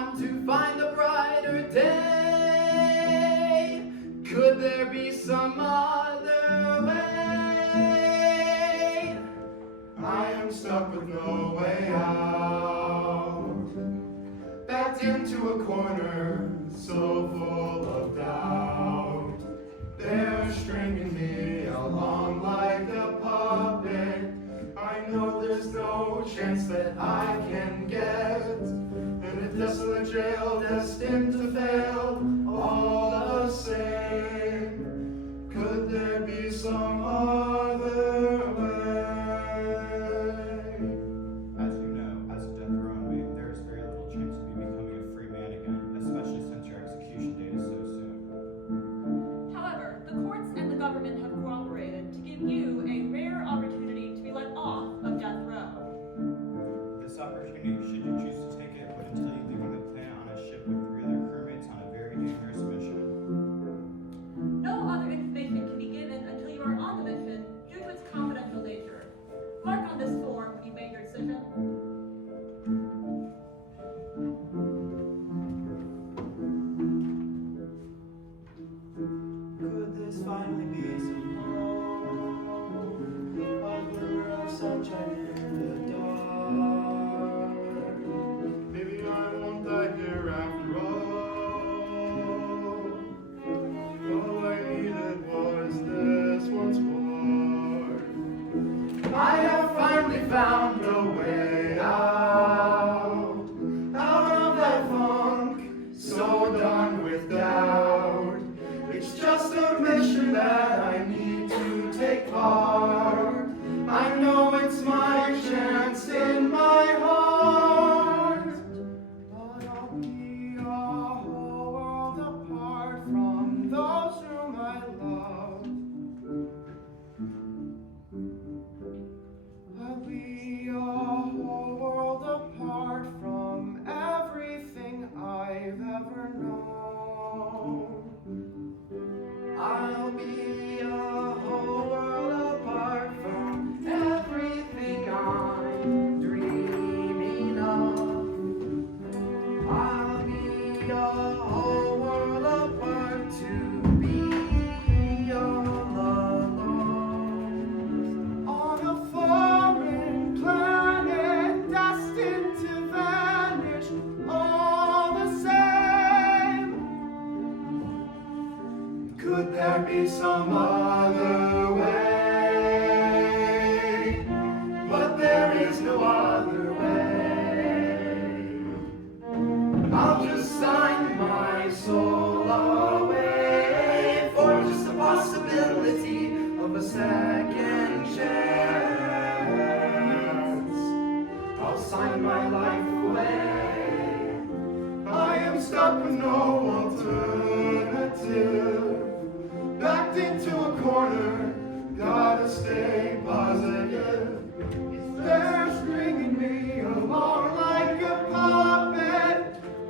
time to find a brighter day. Could there be some other way? I am stuck with no way out, backed into a corner so full of doubt. They're stringing me along like a puppet. I know there's no chance that I can get in a desolate jail destined to fail all the same. Could there be some other way? As you know, as a death row inmate, there is very little chance of you becoming a free man again, especially since your execution date is so soon. However, the courts and the government have cooperated to give you a rare opportunity to be let off of death row. This opportunity, should you choose to take it, would entail you leaving the plant on a ship with 3 other crewmates on a very dangerous mission. No other information can be given until you are on the mission due to its confidential nature. Mark on this form when you make your decision. Could this finally be some hope? A glimmer of sunshine in the dark. Maybe I won't die here after all. All I needed was this once more. I have finally found a way out of that funk, so done with doubt. It's just a mission that I need to take part. I know it's my chance in my heart, but I'll be a whole world apart from those whom I love. I'll be a whole world apart from everything I've ever known. I'll be a whole world apart from everything I'm dreaming of. I'll be a whole world apart to be all alone. On a foreign planet destined to vanish all the same. Could there be some other way? But there is no other way. I'll just sign my soul away for just the possibility of a second chance. I'll sign my life away. I am stuck with no alternative, backed into a corner, gotta stay positive. They're stringing me along like a puppet.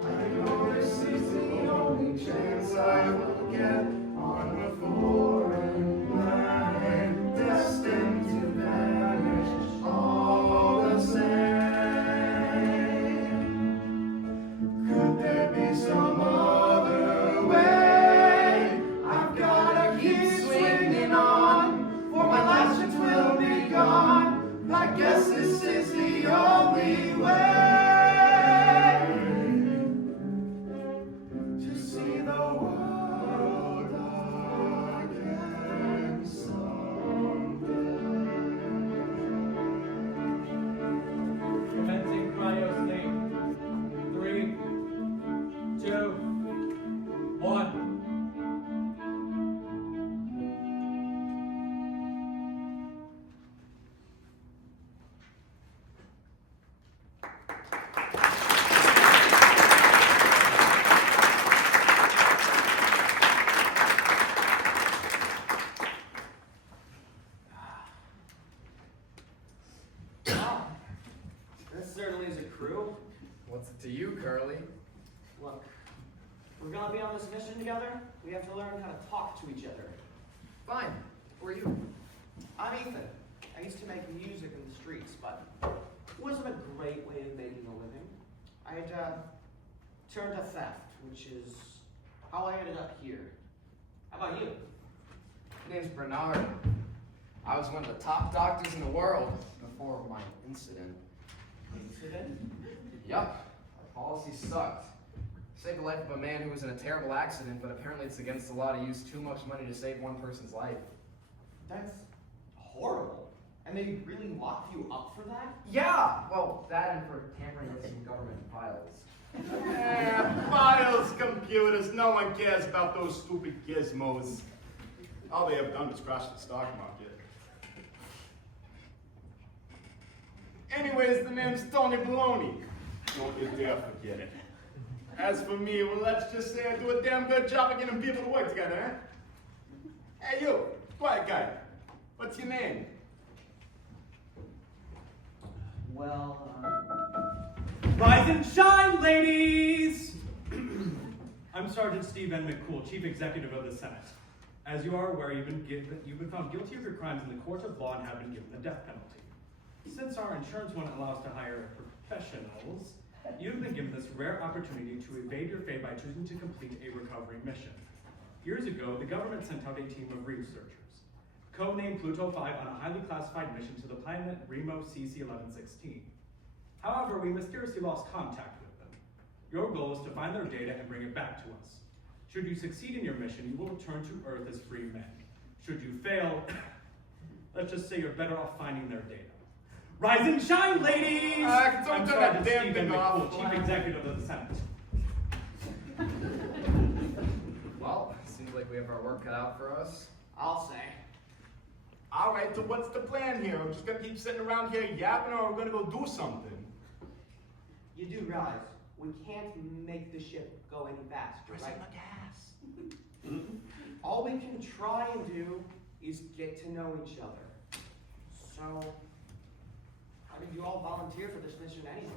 I know this is the only chance I will get on a foreign planet destined to vanish all the same. Could there be some other way? I've gotta keep swinging on, for my last chance will be gone. I guess this is the only way to see the world again someday. Commencing cryo state. 3, 2, 1. Wow, this certainly is a crew. What's it to you, Curly? Look, we're gonna be on this mission together. We have to learn how to talk to each other. Fine. Who are you? I'm Ethan. I used to make music in the streets, but it wasn't a great way of making a living. I'd turned to theft, which is how I ended up here. How about you? My name's Bernard. I was one of the top doctors in the world before my incident. Incident? Yup, our policy sucked. Saved the life of a man who was in a terrible accident, but apparently it's against the law to use too much money to save one person's life. That's horrible. And they really locked you up for that? Yeah! Well, that and for tampering with some government files. Files, computers, no one cares about those stupid gizmos. All they have done is crash the stock market. Anyways, the name's Tony Baloney. Don't you dare forget it. As for me, well, let's just say I do a damn good job of getting people to work together, eh? Hey, you, quiet guy. What's your name? Well, Rise and shine, ladies! I'm Sergeant Steve N. McCool, Chief Executive of the Senate. As you are aware, you've been found guilty of your crimes in the court of law and have been given the death penalty. Since our insurance won't allow us to hire professionals, you've been given this rare opportunity to evade your fate by choosing to complete a recovery mission. Years ago, the government sent out a team of researchers, codenamed Pluto 5, on a highly classified mission to the planet Remo CC-1116. However, we mysteriously lost contact with them. Your goal is to find their data and bring it back to us. Should you succeed in your mission, you will return to Earth as free men. Should you fail, let's just say you're better off finding their data. Rise and shine, ladies! Don't I'm turn that Sergeant damn Stephen thing off. McCool, Chief Executive of the Senate. Well, seems like we have our work cut out for us. I'll say. All right, so what's the plan here? I'm just gonna keep sitting around here yapping, or we're gonna go do something? You do realize we can't make the ship go any faster, right? gas. All we can try and do is get to know each other. So, how did you all volunteer for this mission anyway?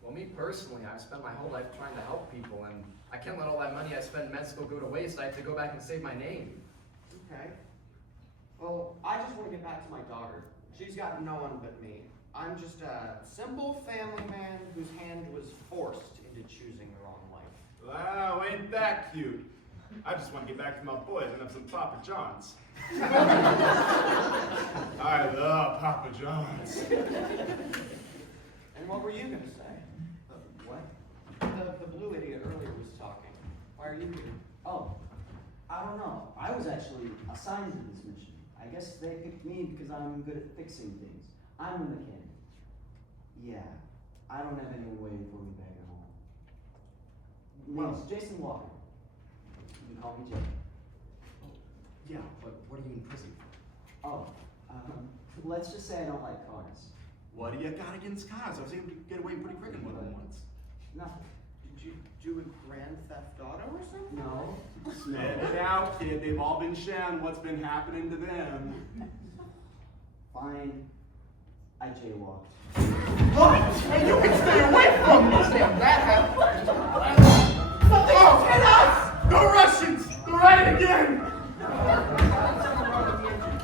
Well, me personally, I've spent my whole life trying to help people, and I can't let all that money I spent in med school go to waste. I have to go back and save my name. Okay. Well, I just want to get back to my daughter. She's got no one but me. I'm just a simple family man whose hand was forced into choosing the wrong life. Wow, ain't that cute? I just want to get back to my boys and have some Papa John's. I love Papa John's. And what were you gonna say? What? The blue idiot earlier was talking. Why are you here? Oh, I don't know. I was actually assigned to this mission. I guess they picked me because I'm good at fixing things. I'm a mechanic. Yeah, I don't have anyone waiting for me back at home. Name's Jason Walker. You can call me Jay. Yeah, but what are you in prison for? Oh, let's just say I don't like cars. What do you got against cars? I was able to get away pretty quick with them once. Nothing. Did you do a Grand Theft Auto or something? No. Spit it out, kid. They've all been sharing what's been happening to them. Fine. I jaywalked. What? Hey, you can stay away from me! Damn, that happened. Oh, hit us! The Russians! They're at it again!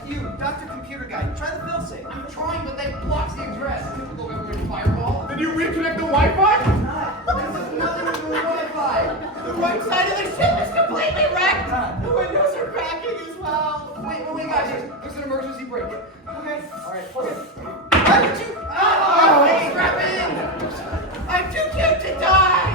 You, Dr. Computer Guy, try the failsafe. I'm trying, but they blocked the address. Typical government firewall. Did you reconnect the Wi-Fi? There's nothing to do with Wi-Fi. The right side of the ship is completely wrecked! The windows are cracking as well! Wait, guys. There's an emergency brake. Okay. Alright, I'm too... Oh, hey, strap in! I'm too cute to die!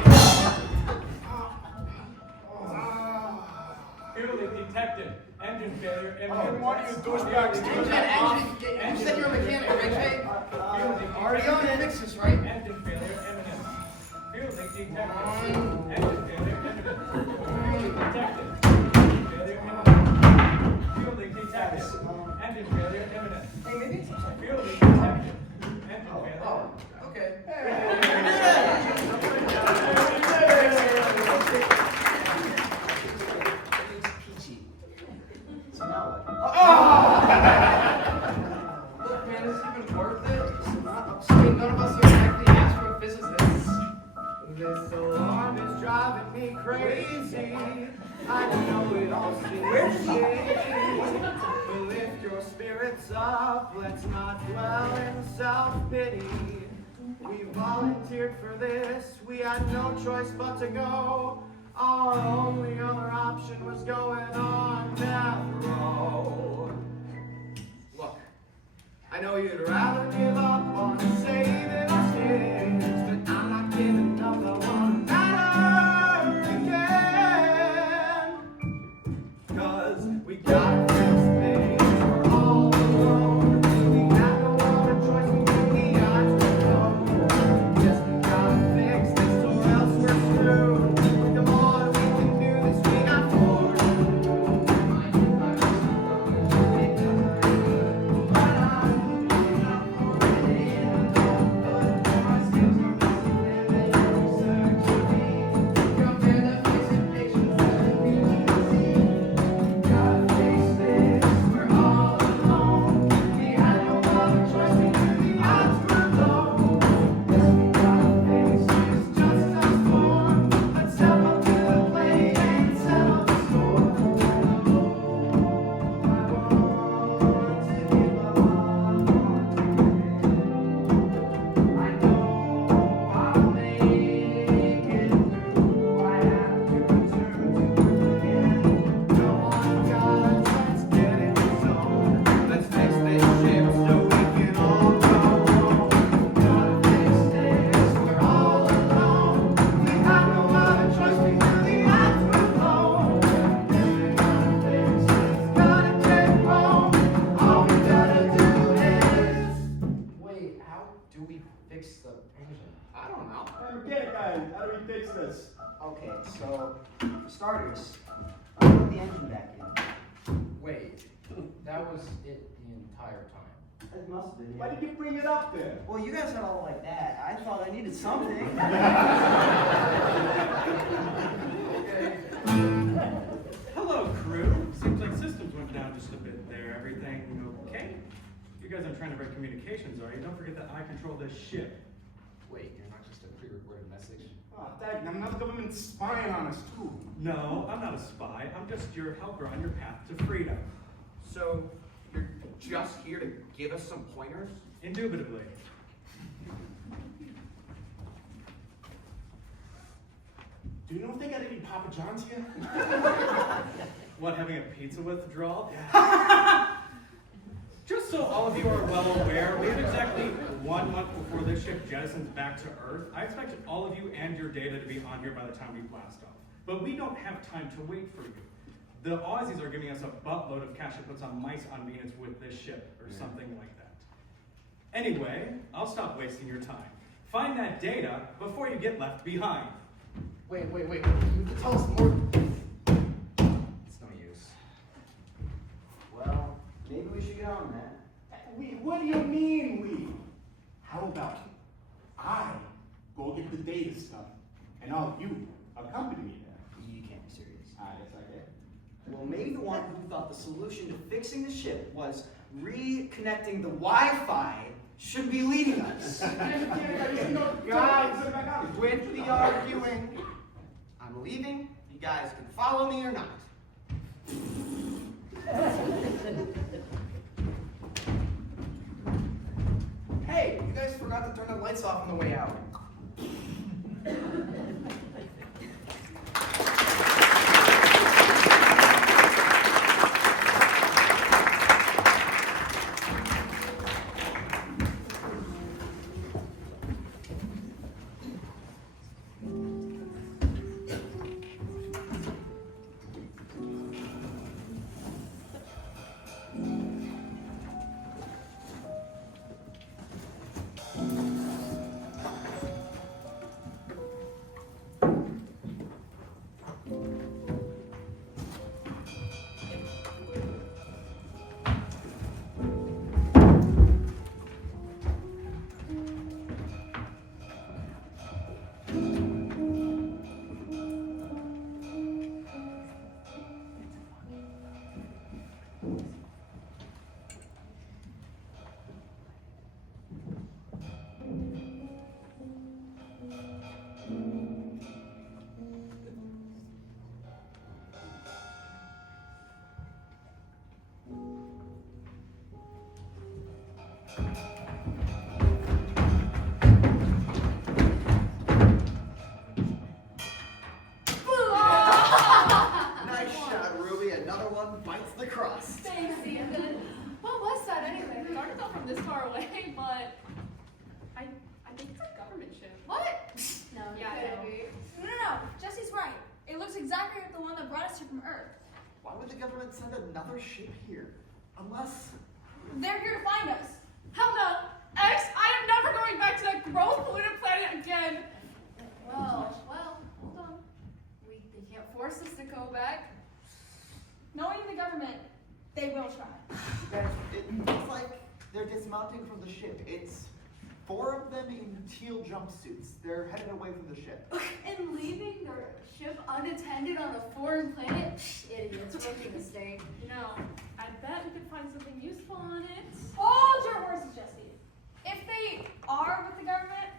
Fueling detected. Engine failure I imminent. want you douchebags to Engine, you said you're a mechanic, right, Jay? Already on it. Fix this, right? Engine failure imminent. Fueling detected. Engine failure imminent. Fueling detected. Engine failure imminent. Fueling detected. Engine failure imminent. Hey, maybe it's Fueling detected. Engine failure. Oh, okay. Peachy. so now what? Look, man, is this even worth it? I mean, none of us are exactly astrophysicists. This alarm is driving me crazy. I know it all seems shady. But lift your spirits up. Let's not dwell in self-pity. We volunteered for this, we had no choice but to go. Our only other option was going on death row. Look, I know you'd rather give up on saving us kids, but I'm not giving up, I wanna matter again. 'Cause we gotta fix things, we're all alone. We have no other choice, we think the odds were low. Yes, we gotta fix this or else we're screwed. The more we can do this, we got forward. Wait, how do we fix the engine? I don't know. Forget it, guys. How do we fix this? Okay, so for starters, put the engine back in. Wait, that was it the entire time. It must have been. Why did you bring it up there? Well, you guys are all like that. I thought I needed something. Hello, crew. Seems like systems went down just a bit there. Everything okay? You guys aren't trying to break communications, are you? Don't forget that I control this ship. Wait, you're not just a pre-recorded message? Oh, Dad, I'm not the government spying on us, too. No, I'm not a spy. I'm just your helper on your path to freedom. So, you're just here to give us some pointers? Indubitably. Do you know if they got any Papa John's here? What, having a pizza withdrawal? Just so all of you are well aware, we have exactly 1 month before this ship jettisons back to Earth. I expect all of you and your data to be on here by the time we blast off. But we don't have time to wait for you. The Aussies are giving us a buttload of cash that puts on mice on Venus with this ship, or something like that. Anyway, I'll stop wasting your time. Find that data before you get left behind. Wait, you have to tell us more. It's no use. Well, maybe we should get on that. What do you mean, we? How about I go get the data stuff, and all you accompany me there? You can't be serious. Yes, I can. Well, maybe the one who thought the solution to fixing the ship was reconnecting the Wi-Fi should be leading us. Guys, with the arguing, I'm leaving. You guys can follow me or not. Hey, you guys forgot to turn the lights off on the way out. government send another ship here. Unless... They're here to find us. Hell no. X, I am never going back to that growth polluted planet again. Well, hold on. They can't force us to go back. Knowing the government, they will try. It's like they're dismounting from the ship. It's 4 of them in teal jumpsuits. They're headed away from the ship. And leaving their ship unattended on a foreign planet? Idiots, rookie mistake. No, I bet we could find something useful on it. Hold your horses, Jesse. If they are with the government,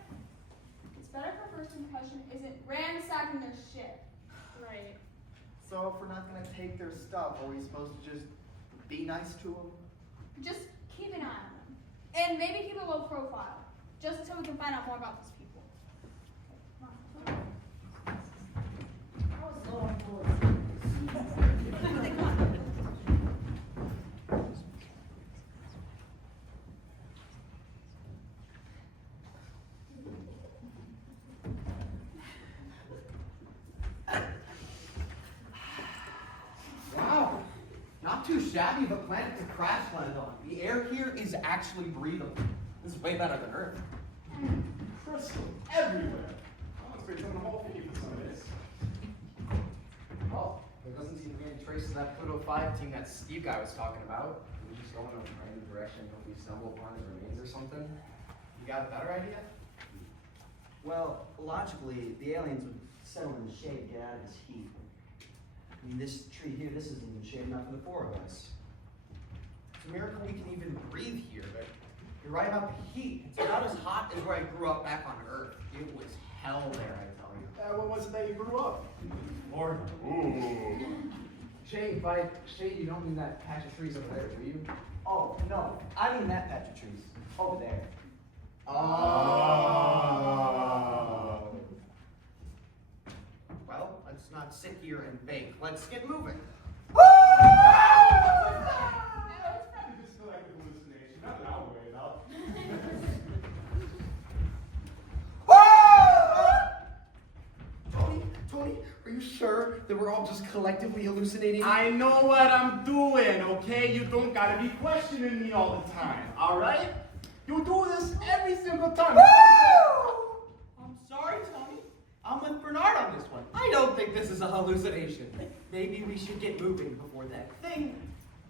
it's better if our first impression isn't ransacking their ship. Right. So if we're not gonna take their stuff, are we supposed to just be nice to them? Just keep an eye on them. And maybe keep a low profile. Just until we can find out more about these people. Come on. I was so on board. Wow, not too shabby of a planet to crash land on. The air here is actually breathable. This is way better than Earth. Crystal everywhere. Oh, it's been doing the whole thing for some of this. Well, there doesn't seem to be any trace of that Pluto 5 team that Steve guy was talking about. We just go in a random direction, hope we stumble upon his remains or something. You got a better idea? Well, logically, the aliens would settle in the shade, get out of this heat. I mean, this tree here, this isn't even shade enough for the 4 of us. It's a miracle we can even breathe here, but you're right about the heat. It's about as hot as where I grew up back on Earth. It was hell there, I tell you. What was it that you grew up? Lord. Ooh. Shade, by shade, you don't mean that patch of trees over there, do you? Oh, no, I mean that patch of trees. Over there. Oh. Well, let's not sit here and bake. Let's get moving. This is like a hallucination. Not that I'll worry about. Tony, are you sure that we're all just collectively hallucinating? I know what I'm doing, okay? You don't gotta be questioning me all the time, alright? You do this every single time. I'm sorry, Tony. I'm with Bernard on this one. I don't think this is a hallucination. Maybe we should get moving before that thing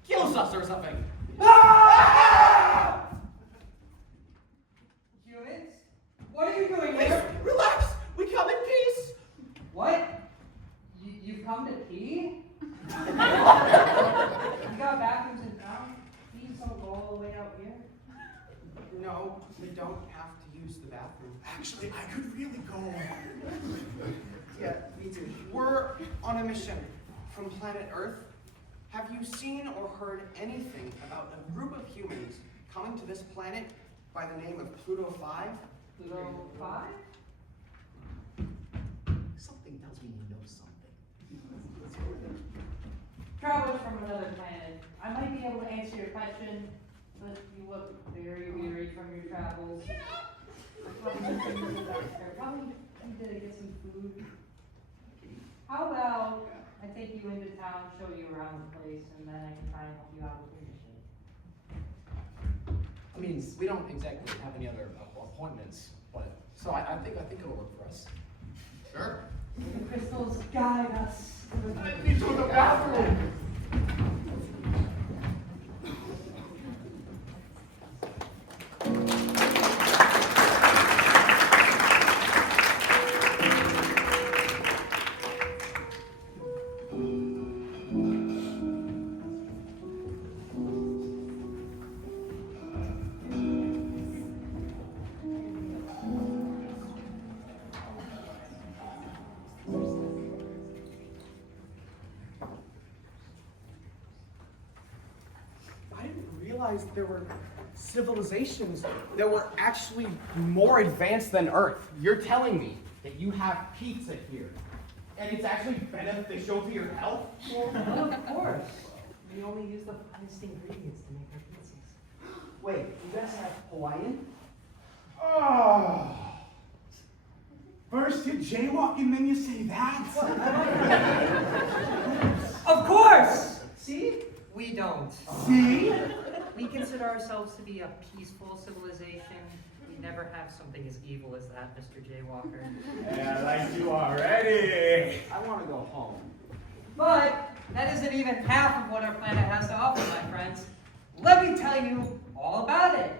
kills us or something. Humans? What are you doing Wait, here? relax. We come in peace. What? You've come to pee? You got bathrooms in town? Peas don't go all the way out here? No, we don't have to use the bathroom. Actually, I could really go. Yeah, me too. We're on a mission from planet Earth. Have you seen or heard anything about a group of humans coming to this planet by the name of Pluto 5? Pluto 5? Something tells me you know something. Travelers from another planet. I might be able to answer your question, but you look very weary from your travels. Probably need to get some food. How about I take you into town, show you around the place, and then I can try and help you out with your mission. I mean, we don't exactly have any other appointments, but so I think it'll work for us. Sure. The crystals guide us. I need to go to the bathroom. There were civilizations that were actually more advanced than Earth. You're telling me that you have pizza here, and it's actually beneficial to your health? Well, of course. We only use the finest ingredients to make our pizzas. Wait, you guys have Hawaiian? Oh. First you jaywalk and then you say that? Of course! See, we don't. See? We consider ourselves to be a peaceful civilization. We never have something as evil as that, Mr. Jaywalker. Yeah, I like you already. I want to go home. But that isn't even half of what our planet has to offer, my friends. Let me tell you all about it.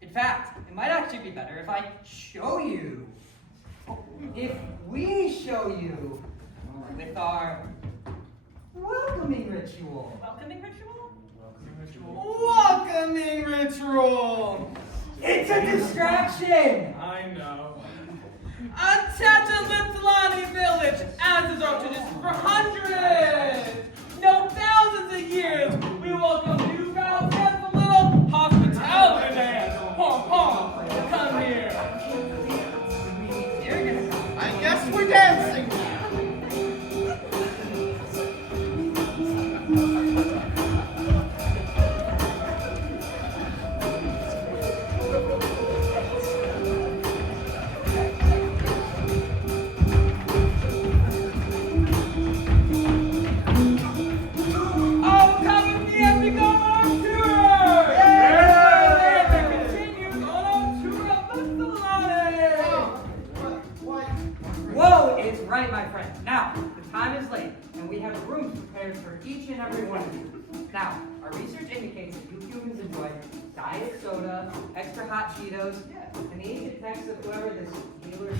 In fact, it might actually be better if I show you. If we show you with our welcoming ritual. Welcoming ritual? Welcoming ritual! It's a distraction! I know. Attach a Lipsalani village, as is our tradition for hundreds, no thousands of years. We welcome newfound friends with a little hospitality dance. Pom pom, come here. I guess we're dancing now. Oh, come with me as we go on our tour! Yeah! And we continue on our tour of Lipsalani. Whoa is right, my friend. Now, the time is late, and we have rooms prepared for each and every one of you. Now, our research indicates that you humans enjoy diet soda, extra hot Cheetos, and the ancient text of whoever this healer is.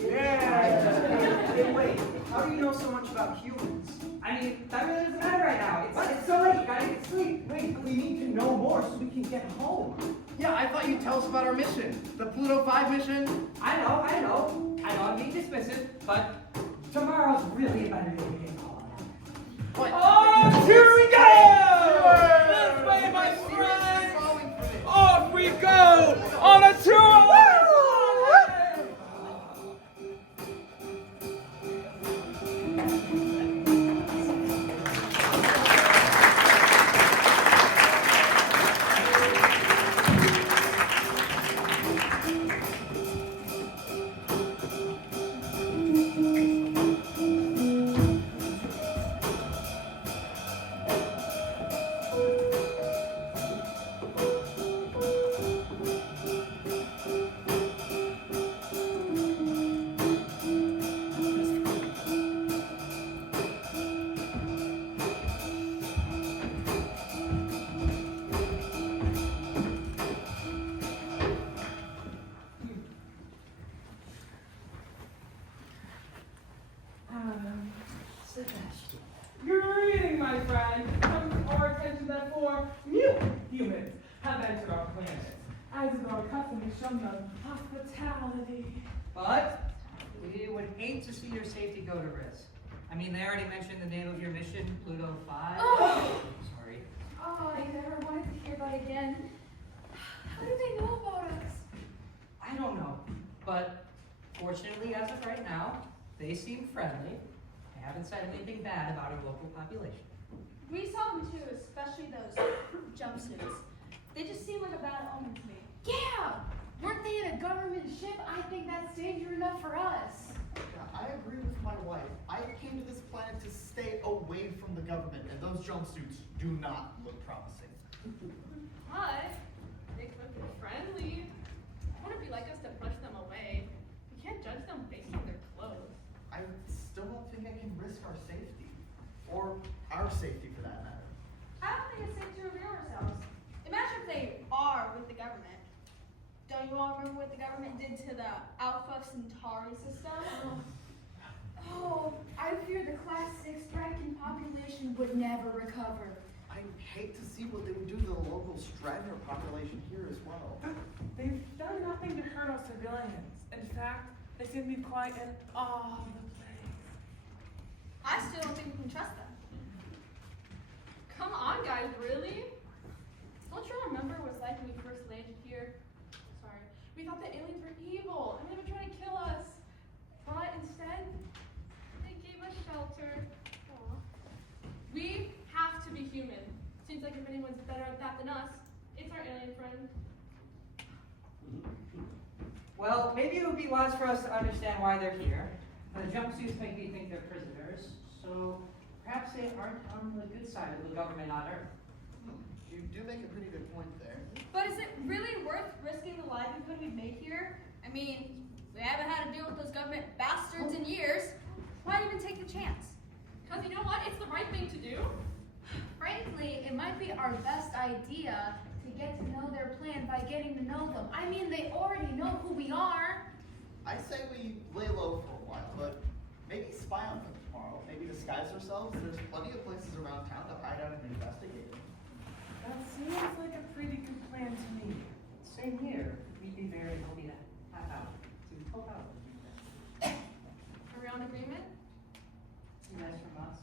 Hey, wait, how do you know so much about humans? I mean, that really doesn't matter right now. It's so late, you gotta get sleep. Wait, we need to know more so we can get home. Yeah, I thought you'd tell us about our mission. The Pluto 5 mission. I know I'm being dismissive, but tomorrow's really a better day to get home. What? Oh, here we go! This way, my friends! Off we go on a tour of Lipsalani. Greeting, my friend. Come to our attention that four new humans have entered our planet. As is our custom, we show them hospitality. But we would hate to see your safety go to risk. I mean, they already mentioned the name of your mission, Pluto 5. Oh. Sorry. Oh, I never wanted to hear that again. How do they know about us? I don't know. But fortunately, as of right now, they seem friendly. They haven't said anything bad about our local population. We saw them too, especially those jumpsuits. They just seem like a bad omen to me. Yeah! Weren't they in a government ship? I think that's danger enough for us. Yeah, I agree with my wife. I came to this planet to stay away from the government, and those jumpsuits do not look promising. But they could be friendly. I wouldn't be like us to brush them away. We can't judge them based on their clothes. I still don't think I can risk our safety. Or our safety, for that matter. I don't think it's safe to reveal ourselves. Imagine if they are with the government. Don't you all remember what the government did to the Alpha Centauri system? Oh, I fear the Class 6 Draken population would never recover. I hate to see what they would do to the local Stranger population here as well. They've done nothing to hurt our civilians. In fact, they seem to be quite in awe of the place. I still don't think we can trust them. Come on, guys, really? Don't you remember what it was like when we first landed here? Sorry. We thought the aliens were evil and they were trying to kill us. But instead, they gave us shelter. Aw. We have to be human. Seems like if anyone's better at that than us, it's our alien friend. Well, maybe it would be wise for us to understand why they're here. The jumpsuits make me think they're prisoners, so perhaps they aren't on the good side of the government on Earth. You do make a pretty good point there. But is it really worth risking the livelihood we've made here? I mean, we haven't had to deal with those government bastards in years. Why even take the chance? Because you know what? It's the right thing to do. Frankly, it might be our best idea to get to know their plan by getting to know them. I mean, they already know who we are. I say we lay low for a while, but maybe spy on them tomorrow. Maybe disguise ourselves. There's plenty of places around town to hide out and investigate. That seems like a pretty good plan to me. Same here. We'd be very happy to help out. Are we on agreement? You guys from us?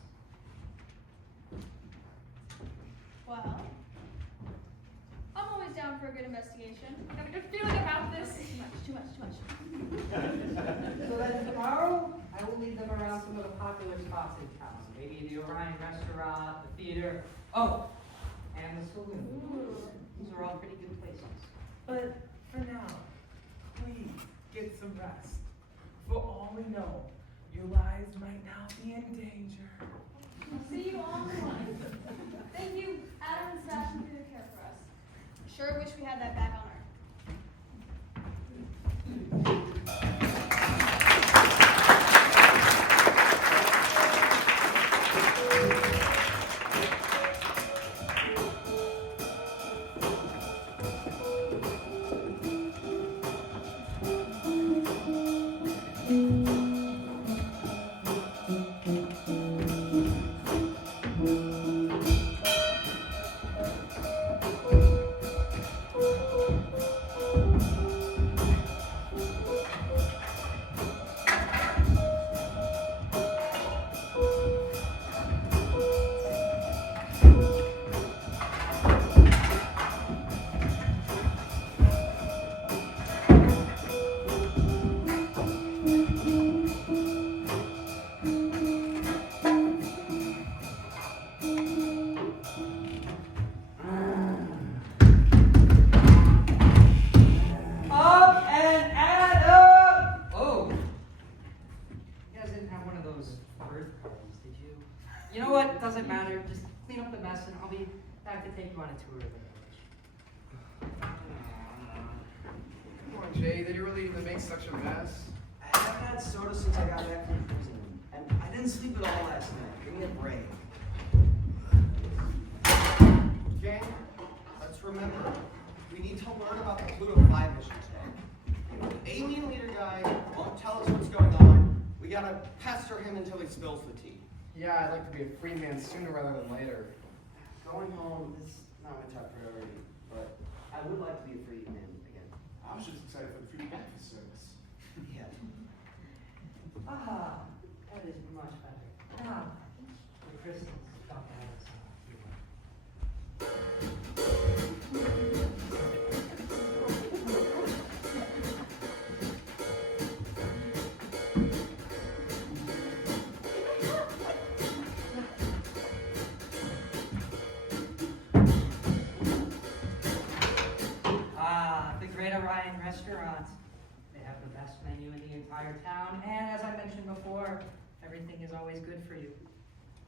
Well, I'm always down for a good investigation. I got a good feeling about this. Too much. So then tomorrow, I will lead them around some of the popular spots in town. Maybe the Orion Restaurant, the theater, and the saloon. These are all pretty good places. But for now, please get some rest. For all we know, your lives might now be in danger. I'll see you all in the morning. Thank you, Adam and Sebastian, for your care for us. Sure wish we had that back on Earth. Doesn't matter, just clean up the mess and I'll be back to take you on a tour of the village. Come on, Jay, did you really even make such a mess? I haven't had soda since I got back from prison. And I didn't sleep at all last night. Give me a break. Gang, let's remember, we need to learn about the Pluto 5 mission today. The alien leader guy won't tell us what's going on. We gotta pester him until he spills the tea. Yeah, I'd like to be a free man sooner rather than later. Going home is not my top priority, but I would like to be a free man again. I was just excited for the free benefit service. Yeah. Ah, that is much better. Now, the crystals come out of Orion Restaurant. They have the best menu in the entire town, and as I mentioned before, everything is always good for you.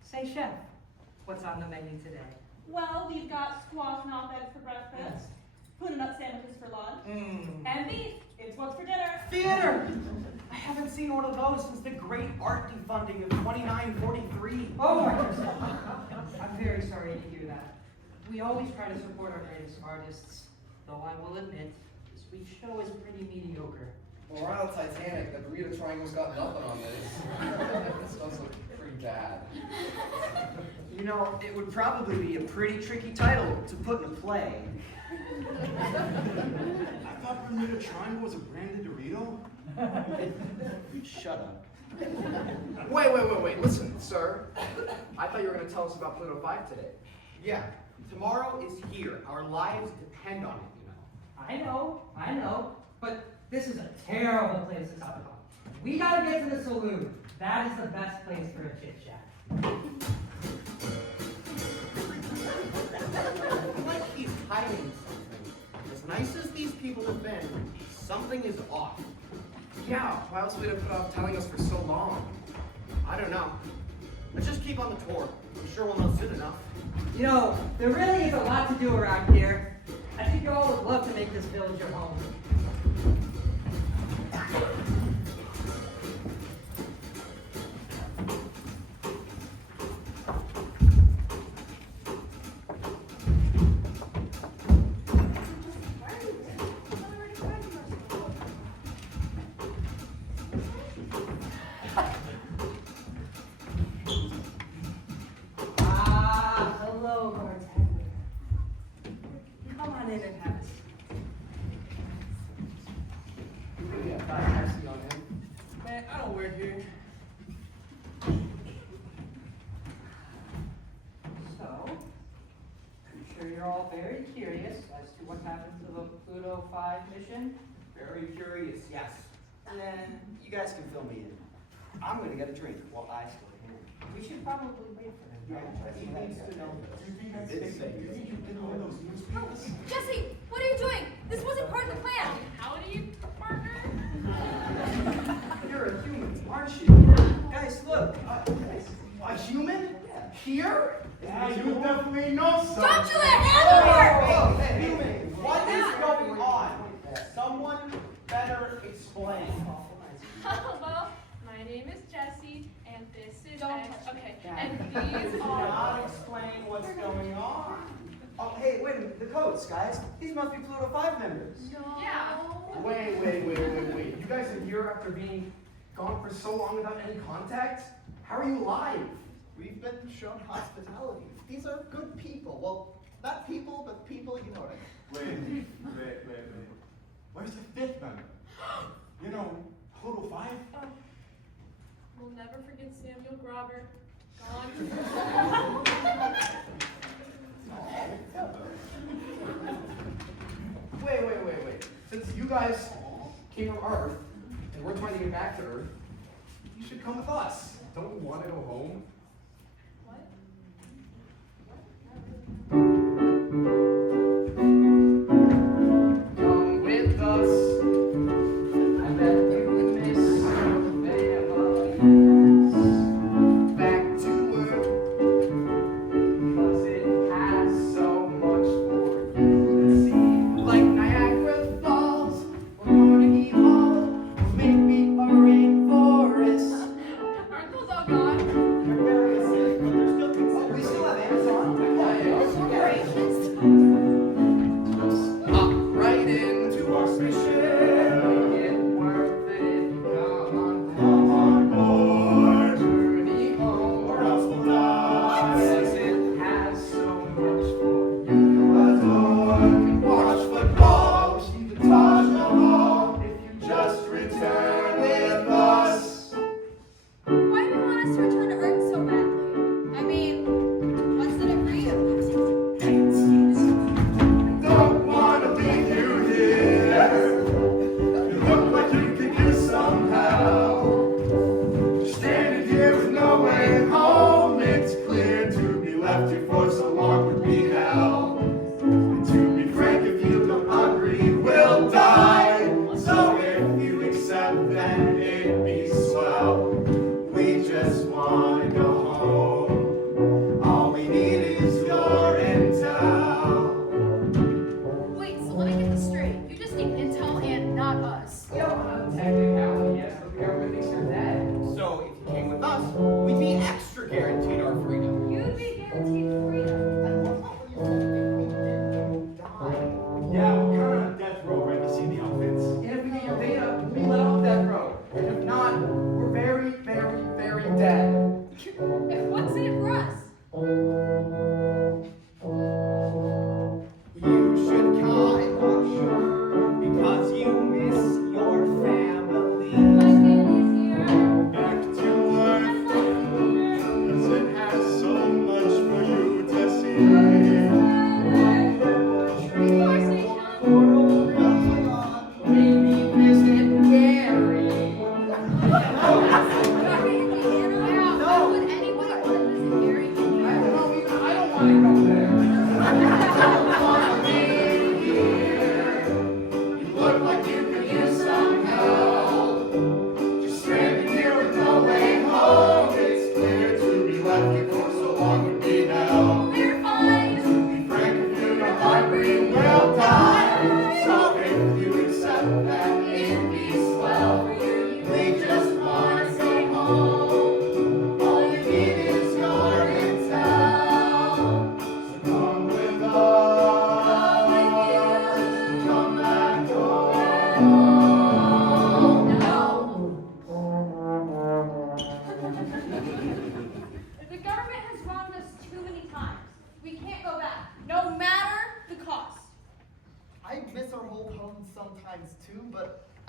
Say, chef, what's on the menu today? Well, we've got squash and omelette for breakfast, tuna nut sandwiches for lunch, and beef. It's what's for dinner. Theater! I haven't seen one of those since the great art defunding of 2943. Oh, I'm very sorry to hear that. We always try to support our greatest artists, though I will admit, this week's show is pretty mediocre. Well, we're on the Titanic. The Bermuda Triangle's got nothing on this. This does look pretty bad. You know, it would probably be a pretty tricky title to put in a play. I thought Bermuda Triangle was a branded Dorito. Shut up. Wait. Listen, sir. I thought you were going to tell us about Pluto 5 today. Yeah, tomorrow is here. Our lives depend on it, you know. I know, but this is a terrible place to stop talk. We gotta get to the saloon. That is the best place for a chit chat. Like he's hiding something. As nice as these people have been, something is off. Yeah, why else would they put off telling us for so long? I don't know. Let's just keep on the tour. I'm sure we'll know soon enough. You know, there really is a lot to do around here. I think you all would love to make this village your home. Hello, bartender. Come on in and have a seat. Man, I don't work here. So, I'm sure you're all very curious as to what happened to the Pluto 5 mission. Very curious, yes. Then you guys can fill me in. I'm gonna get a drink while I still can. We should probably wait for him. He needs to know. Jesse, what are you doing? This wasn't part of the plan. Howdy, partner. You're a human, aren't you? Guys, look. A human? Here? Yeah, you definitely know something. Don't you let Hannah work! Hey, what is going on? Someone better explain. Well, my name is Jessie, and this is Don't X. touch me. Okay, and these Not are. explain what's going on. Oh, hey, wait a minute. The coats, guys. These must be Pluto 5 members. Yeah. Wait. You guys are here after being gone for so long without any contact? How are you alive? We've been shown hospitality. These are good people. Well, not people, but people, you know what I mean. Wait. Where's the fifth member? You know, Pluto 5? Oh, we'll never forget Samuel Grobber. Gone. Wait. Since you guys came from Earth, and we're trying to get back to Earth, you should come with us. Don't you want to go home? What? Come with us. I bet you miss your families. Back to Earth. 'Cause it has so much for you to see. Like Niagara Falls, or Carnegie Hall, or maybe a rainforest. Aren't those all gone? They're very acidic, but they're still considered. We still have Amazon. Just hop right into our spaceship. Make it worth it. Come on board. Journey home, or else we'll die. 'Cause it has so much for you to adore. You can watch football, see the Taj Mahal, if you just return with us. Why do you want us to return to Earth so badly? I mean, what's in it for you? Don't wanna leave you here. You look like you could use some help. Just standing here with no way home. It's clear to be left here for so long would be hell. And to be frank, if you go hungry, we'll die. So if you accept, then it'd be swell. We just wanna go home. All we need is your intel. Wait, so let me get this straight. You just need intel and not us. Technically, yes, but the government thinks you're dead. So if you came with us, we'd be extra guaranteed our freedom. You'd be guaranteed freedom. And what about when you said if we didn't die? Yeah, we're kind of on death row, right? You see the outfits? And if we get your data, we'll be let off that road. And if not, we're very, very, very dead. What's in it for us? You should come, I'm sure, because you miss your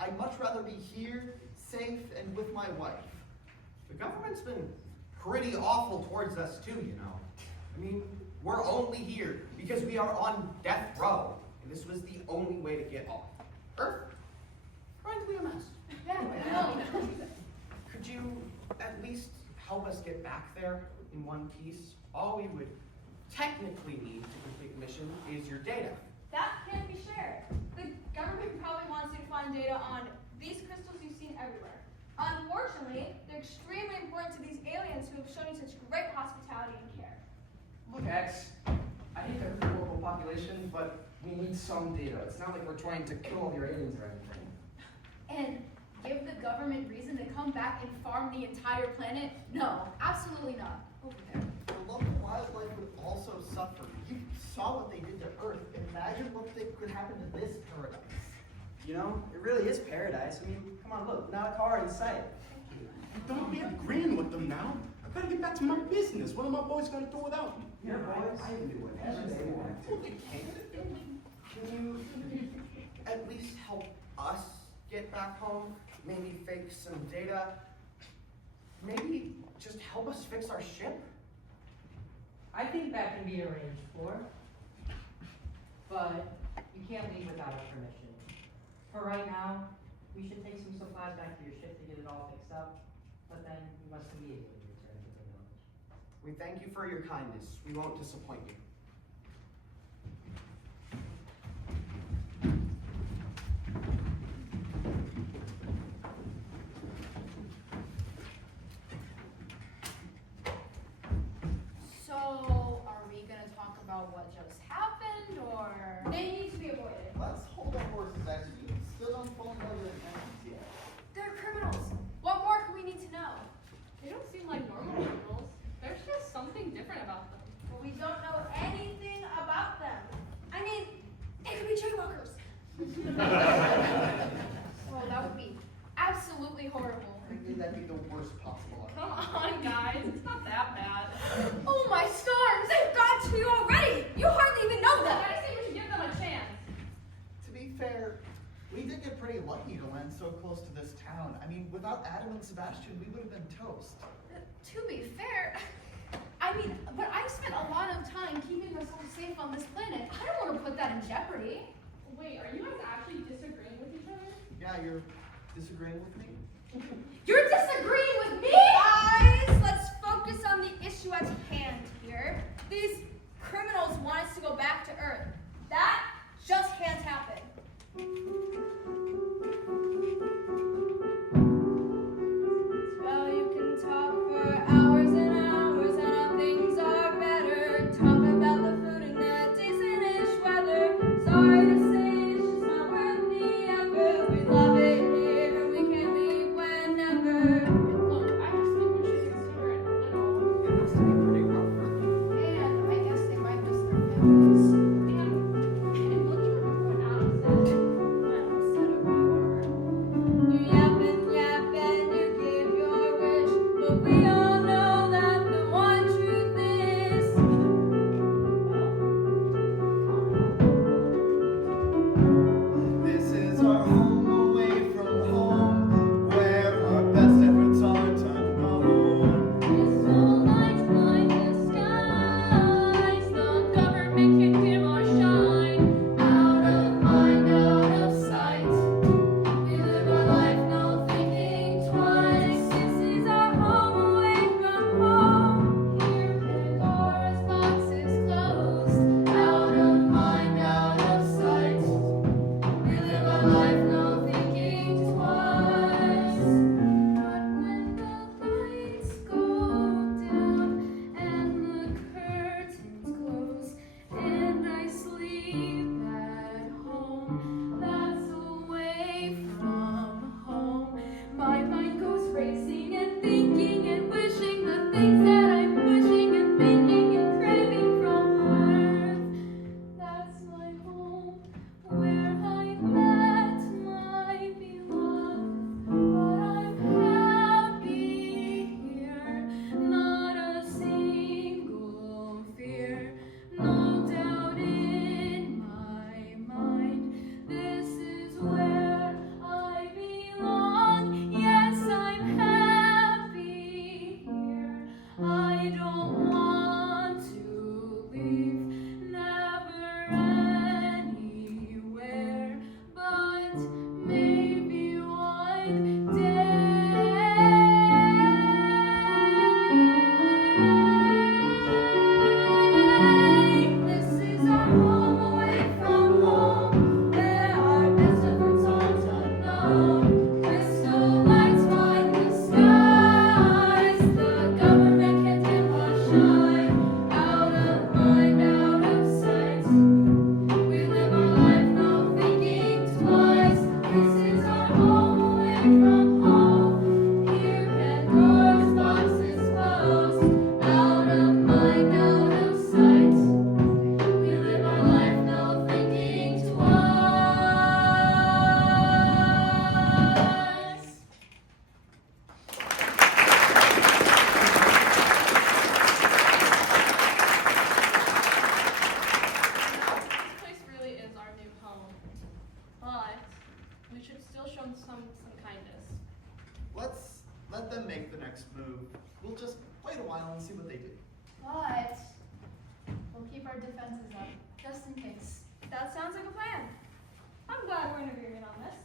I'd much rather be here, safe, and with my wife. The government's been pretty awful towards us too, you know. I mean, we're only here because we are on death row, and this was the only way to get off. Earth, frankly, a mess. Could you at least help us get back there in one piece? All we would technically need to complete the mission is your data. That can't be shared. The government probably wants you to find data on these crystals you've seen everywhere. Unfortunately, they're extremely important to these aliens who have shown you such great hospitality and care. Look, X, I hate to hurt the local population, but we need some data. It's not like we're trying to kill all your aliens or anything. And give the government reason to come back and farm the entire planet? No, absolutely not. Over there. The local wildlife would also suffer. You saw what they did to Earth. Imagine what could happen to this paradise. You know, it really is paradise. I mean, come on, look, not a car in sight. Don't be agreeing with them now. I gotta get back to my business. What are my boys gonna do without me? Your boys, I can do whatever they want to. Well, they can't. Can you at least help us get back home? Maybe fake some data? Maybe just help us fix our ship? I think that can be arranged for, but you can't leave without our permission. For right now, we should take some supplies back to your ship to get it all fixed up, but then you must immediately return to the village. We thank you for your kindness. We won't disappoint you. So, are we gonna talk about what just happened, or? They need to be avoided. Let's hold our horses, X. You still don't fully know their intentions yet. They're criminals. What more can we need to know? They don't seem like normal criminals. There's just something different about them. But we don't know anything about them. I mean, they could be jaywalkers. Oh, that would be absolutely horrible. Frankly, that'd be the worst possible outcome. Come on, guys. It's not that bad. Oh my stars! They've got to you already! You hardly even know them! I say we should give them a chance. To be fair, we did get pretty lucky to land so close to this town. I mean, without Adam and Sebastian, we would have been toast. To be fair, I mean, but I've spent a lot of time keeping us all safe on this planet. I don't want to put that in jeopardy. Wait, are you guys actually disagreeing with each other? Yeah, you're disagreeing with me? You're disagreeing with me? Guys, let's focus on the issue at hand here. These criminals want us to go back to Earth. That just can't happen. Well, you can talk for hours and hours on how things are better. Talk about the food and the decent-ish weather. Sorry to say, it's just not worth the effort. We love it here, we can leave whenever. Look, I just think we should consider it a little. It has to be pretty rough for them. And I from home. Here Pandora's box is closed. Out of mind, out of sight. We live our life, no thinking twice. This place really is our new home, but we should still show them some kindness. Let's let them make the next move. We'll just wait a while and see what they do. But we'll keep our defenses up, just in case. That sounds like a plan. I'm glad we're in agreement on this.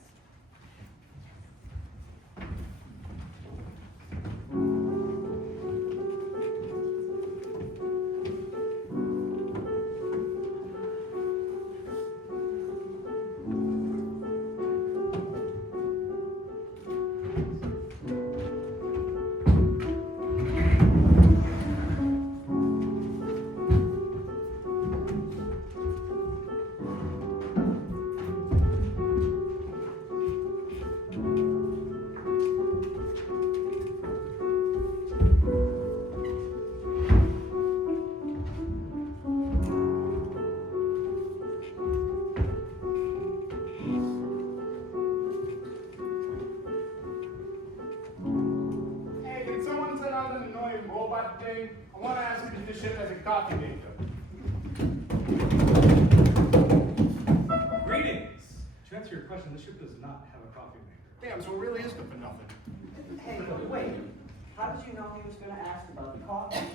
Hey, did someone turn on that annoying robot thing? I want to ask you if this ship has a coffee maker. Greetings! To answer your question, this ship does not have a coffee maker. Damn, so it really is good for nothing. Hey, wait. How did you know he was gonna ask about the coffee?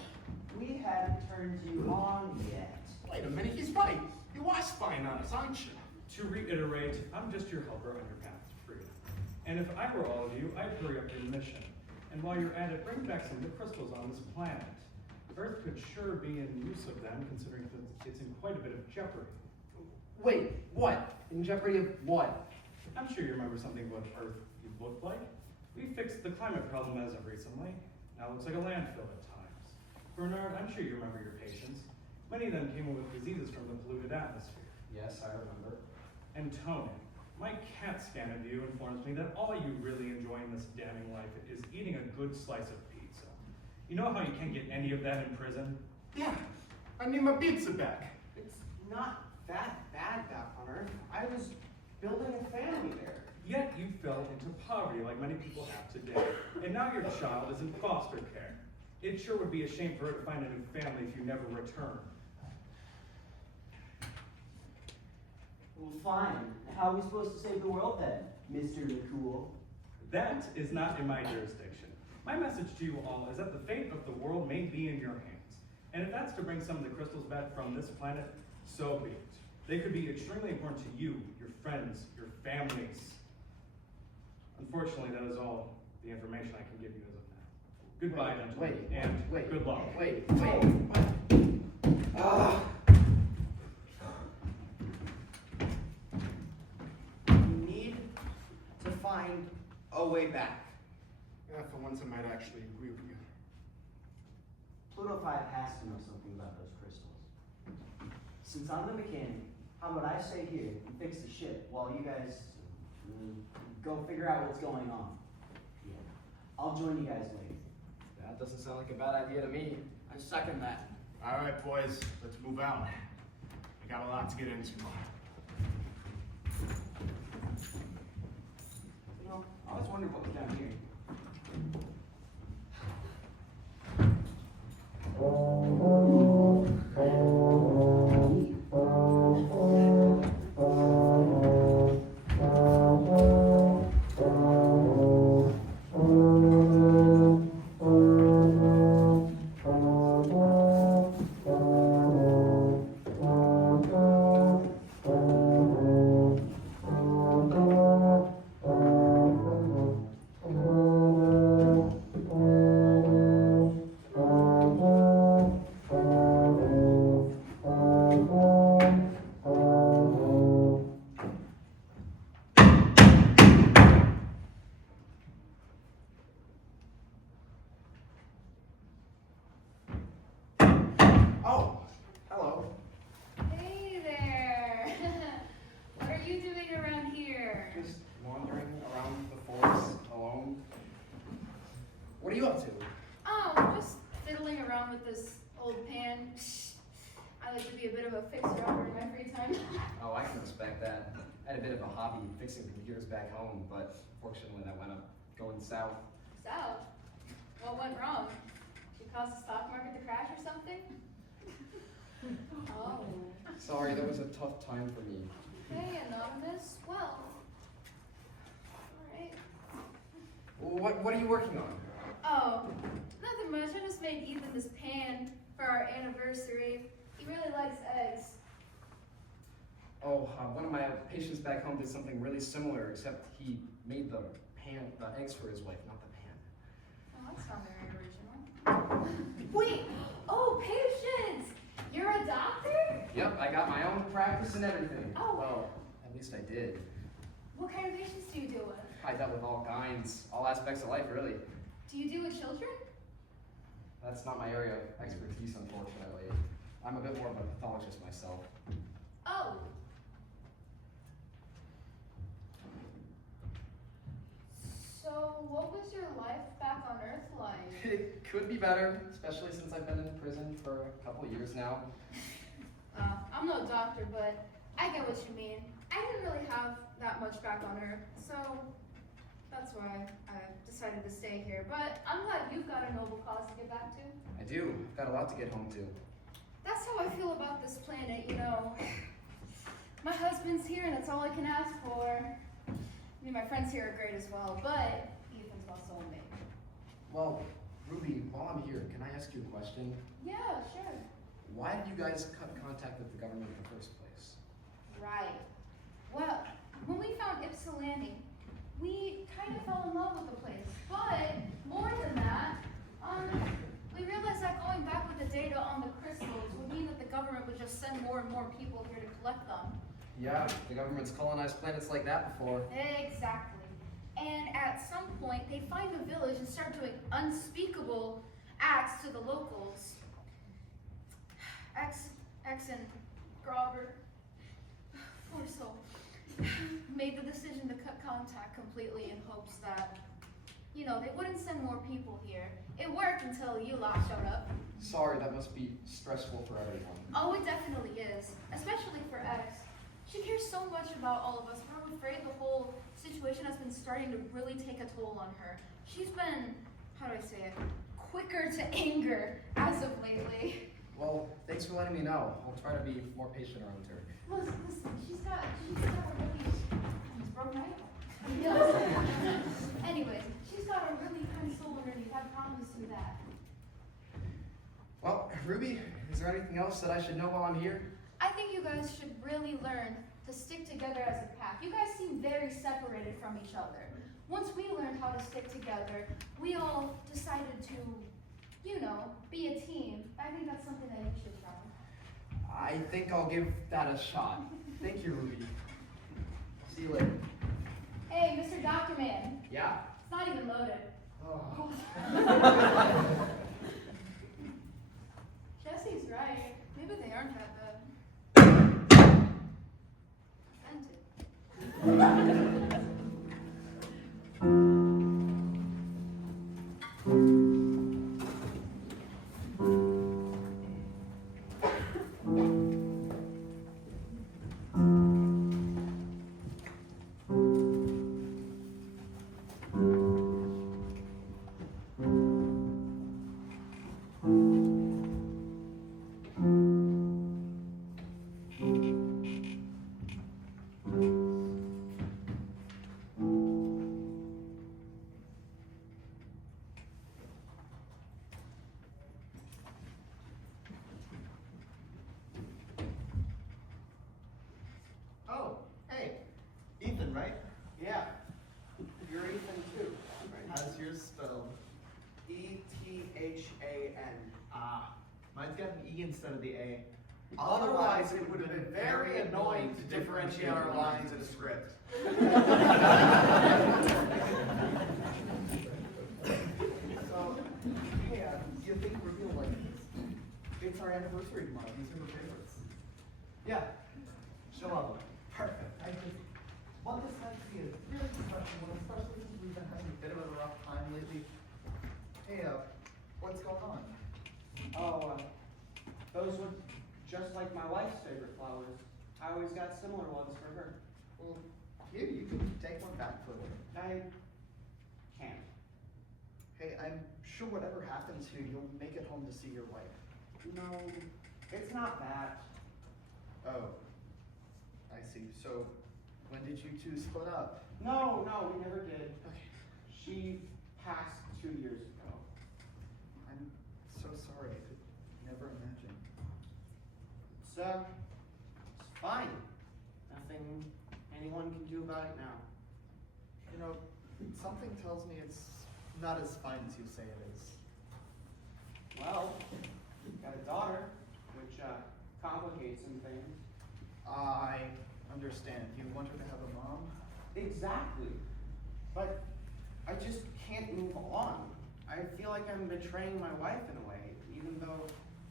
We hadn't turned you on yet. Wait a minute, he's right. You are spying on us, aren't you? To reiterate, I'm just your helper on your path to freedom. And if I were all of you, I'd hurry up your mission. And while you're at it, bring back some of the crystals on this planet. Earth could sure be in use of them, considering that it's in quite a bit of jeopardy. Wait, what? In jeopardy of what? I'm sure you remember something what Earth looked like. We fixed the climate problem as of recently. Now it looks like a landfill at times. Bernard, I'm sure you remember your patients. Many of them came with diseases from the polluted atmosphere. Yes, I remember. And Tony, my CAT scan of you informs me that all you really enjoy in this damning life is eating a good slice of pizza. You know how you can't get any of that in prison? Yeah, I need my pizza back. It's not that bad back on Earth. I was building a family there. Yet you fell into poverty like many people have today. And now your child is in foster care. It sure would be a shame for her to find a new family if you never return. Well, fine. How are we supposed to save the world then, Mr. McCool? That is not in my jurisdiction. My message to you all is that the fate of the world may be in your hands. And if that's to bring some of the crystals back from this planet, so be it. They could be extremely important to you, your friends, your families. Unfortunately, that is all the information I can give you as of now. Goodbye, gentlemen, and good luck. Wait. We need to find a way back. Yeah, for once I might actually agree with you. Pluto 5 has to know something about those crystals. Since I'm the mechanic, how about I stay here and fix the ship while you guys go figure out what's going on? Yeah. I'll join you guys later. That doesn't sound like a bad idea to me. I second that. All right, boys, let's move out. I got a lot to get into. You know, I always wondered what was down here. What are you up to? Oh, just fiddling around with this old pan. I like to be a bit of a fixer-upper in my free time. Oh, I can respect that. I had a bit of a hobby fixing computers back home, but fortunately that went up going south. South? What went wrong? She caused the stock market to crash or something? Oh. Sorry, that was a tough time for me. Hey, Anonymous. Well, alright. What are you working on? Oh, nothing much. I just made Ethan this pan for our anniversary. He really likes eggs. Oh, one of my patients back home did something really similar, except he made the eggs for his wife, not the pan. Oh, that's not very original. Wait! Oh, Patience! You're a doctor? Yep, I got my own practice and everything. Oh. Well, at least I did. What kind of patients do you deal with? I dealt with all kinds, all aspects of life, really. Do you deal with children? That's not my area of expertise, unfortunately. I'm a bit more of a pathologist myself. Oh. So, what was your life back on Earth like? It could be better, especially since I've been in prison for a couple of years now. I'm no doctor, but I get what you mean. I didn't really have that much back on Earth, so that's why I decided to stay here. But I'm glad you've got a noble cause to get back to. I do. I've got a lot to get home to. That's how I feel about this planet, you know. My husband's here and that's all I can ask for. I mean, my friends here are great as well, but Ethan's my soulmate. Well, Ruby, while I'm here, can I ask you a question? Yeah, sure. Why did you guys cut contact with the government in the first place? Right. Well, when we found Ypsilanti, we kind of fell in love with the place. But more than that, we realized that going back with the data on the crystals would mean that the government would just send more and more people here to collect them. Yeah, the government's colonized planets like that before. Exactly. And at some point, they find a village and start doing unspeakable acts to the locals. X and Grobber, poor soul, made the decision to cut contact completely in hopes that, you know, they wouldn't send more people here. It worked until you lot showed up. Sorry, that must be stressful for everyone. Oh, it definitely is, especially for X. She cares so much about all of us, but I'm afraid the whole situation has been starting to really take a toll on her. She's been, how do I say it, quicker to anger as of lately. Well, thanks for letting me know. I'll try to be more patient around her. Listen, she's got a really, it's broke my ankle. Anyways, she's got a really kind soul underneath, I promise you that. Well, Ruby, is there anything else that I should know while I'm here? I think you guys should really learn to stick together as a pack. You guys seem very separated from each other. Once we learned how to stick together, we all decided to, you know, be a team. I think that's something that you should try. I think I'll give that a shot. Thank you, Ruby. See you later. Hey, Mr. Doctor Man. Yeah. It's not even loaded. Oh. Jesse's right. Maybe they aren't that bad. Sent Oh, hey, Ethan, right? Yeah. You're Ethan too. How's yours spelled? E-T-H-A-N. Ah, mine's got an E instead of the A. Otherwise, it would have been very annoying to differentiate our lines in a script. So, hey, do you think Ruby will like this? It's our anniversary tomorrow. These are her favorites. Yeah, she'll love them. Perfect. I just want this night to be a really special one, especially since we've been having a bit of a rough time lately. I always got similar ones for her. Well, here, you can take one back for her. I can't. Hey, I'm sure whatever happens here, you'll make it home to see your wife. No, it's not that. Oh, I see. So, when did you two split up? No, we never did. Okay. She passed 2 years ago. I'm so sorry. I could never imagine. It's fine. Nothing anyone can do about it now. You know, something tells me it's not as fine as you say it is. Well, got a daughter, which complicates some things. I understand. You want her to have a mom? Exactly. But I just can't move on. I feel like I'm betraying my wife in a way, even though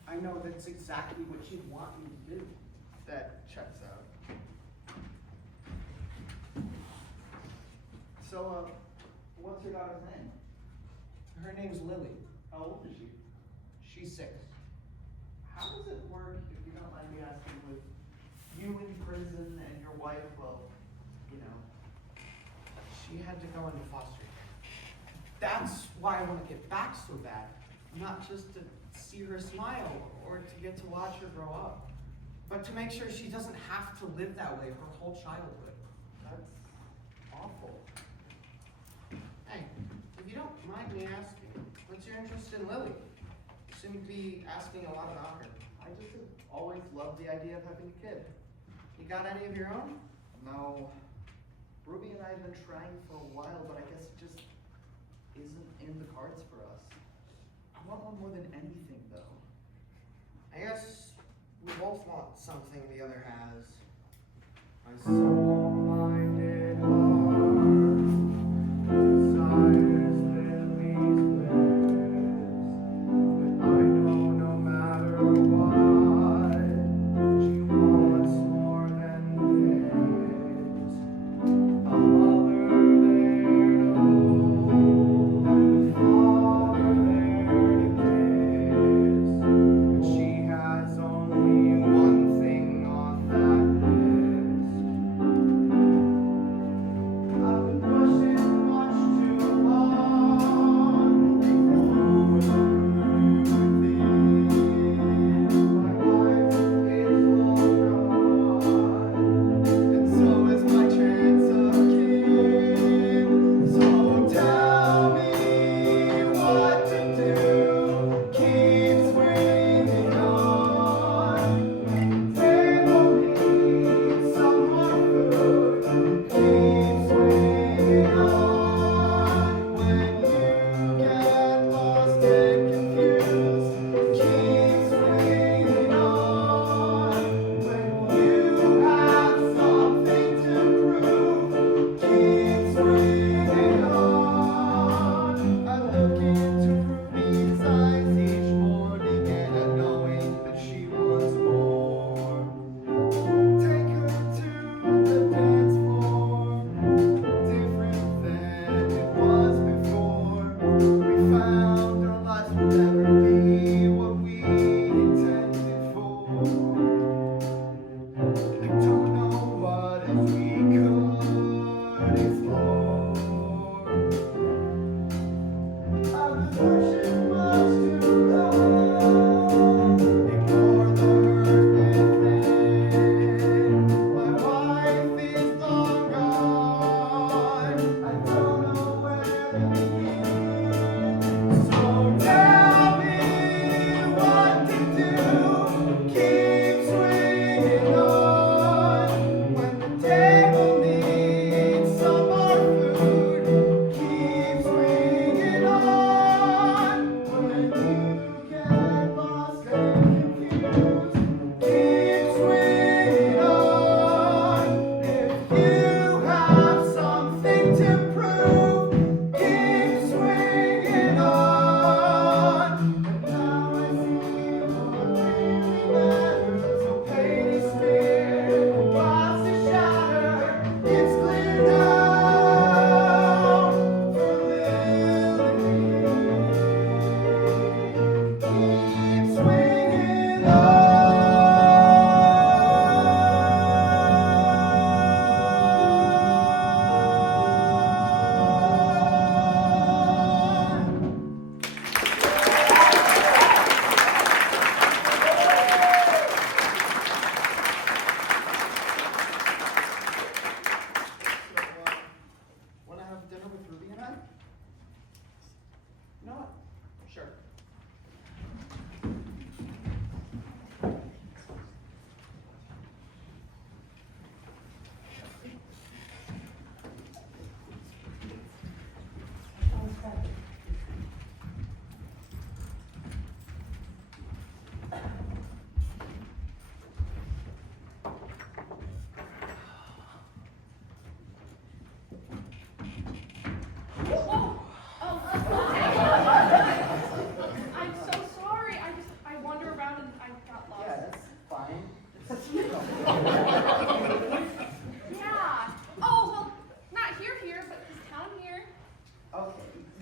I know that's exactly what she'd want me to do. That checks out. So, what's your daughter's name? Her name's Lily. How old is she? She's 6. How does it work, if you don't mind me asking, with you in prison and your wife, well, you know? She had to go into foster care. That's why I want to get back so bad. Not just to see her smile or to get to watch her grow up, but to make sure she doesn't have to live that way her whole childhood. That's awful. Hey, if you don't mind me asking, what's your interest in Lily? You seem to be asking a lot about her. I just have always loved the idea of having a kid. You got any of your own? No. Ruby and I have been trying for a while, but I guess it just isn't in the cards for us. I want one more than anything, though. I guess we both want something the other has. My soul-minded heart desires Lily's bliss, but I know no matter what, she wants more than this. A mother there to hold, and a father there to kiss, but she has only one thing on that list.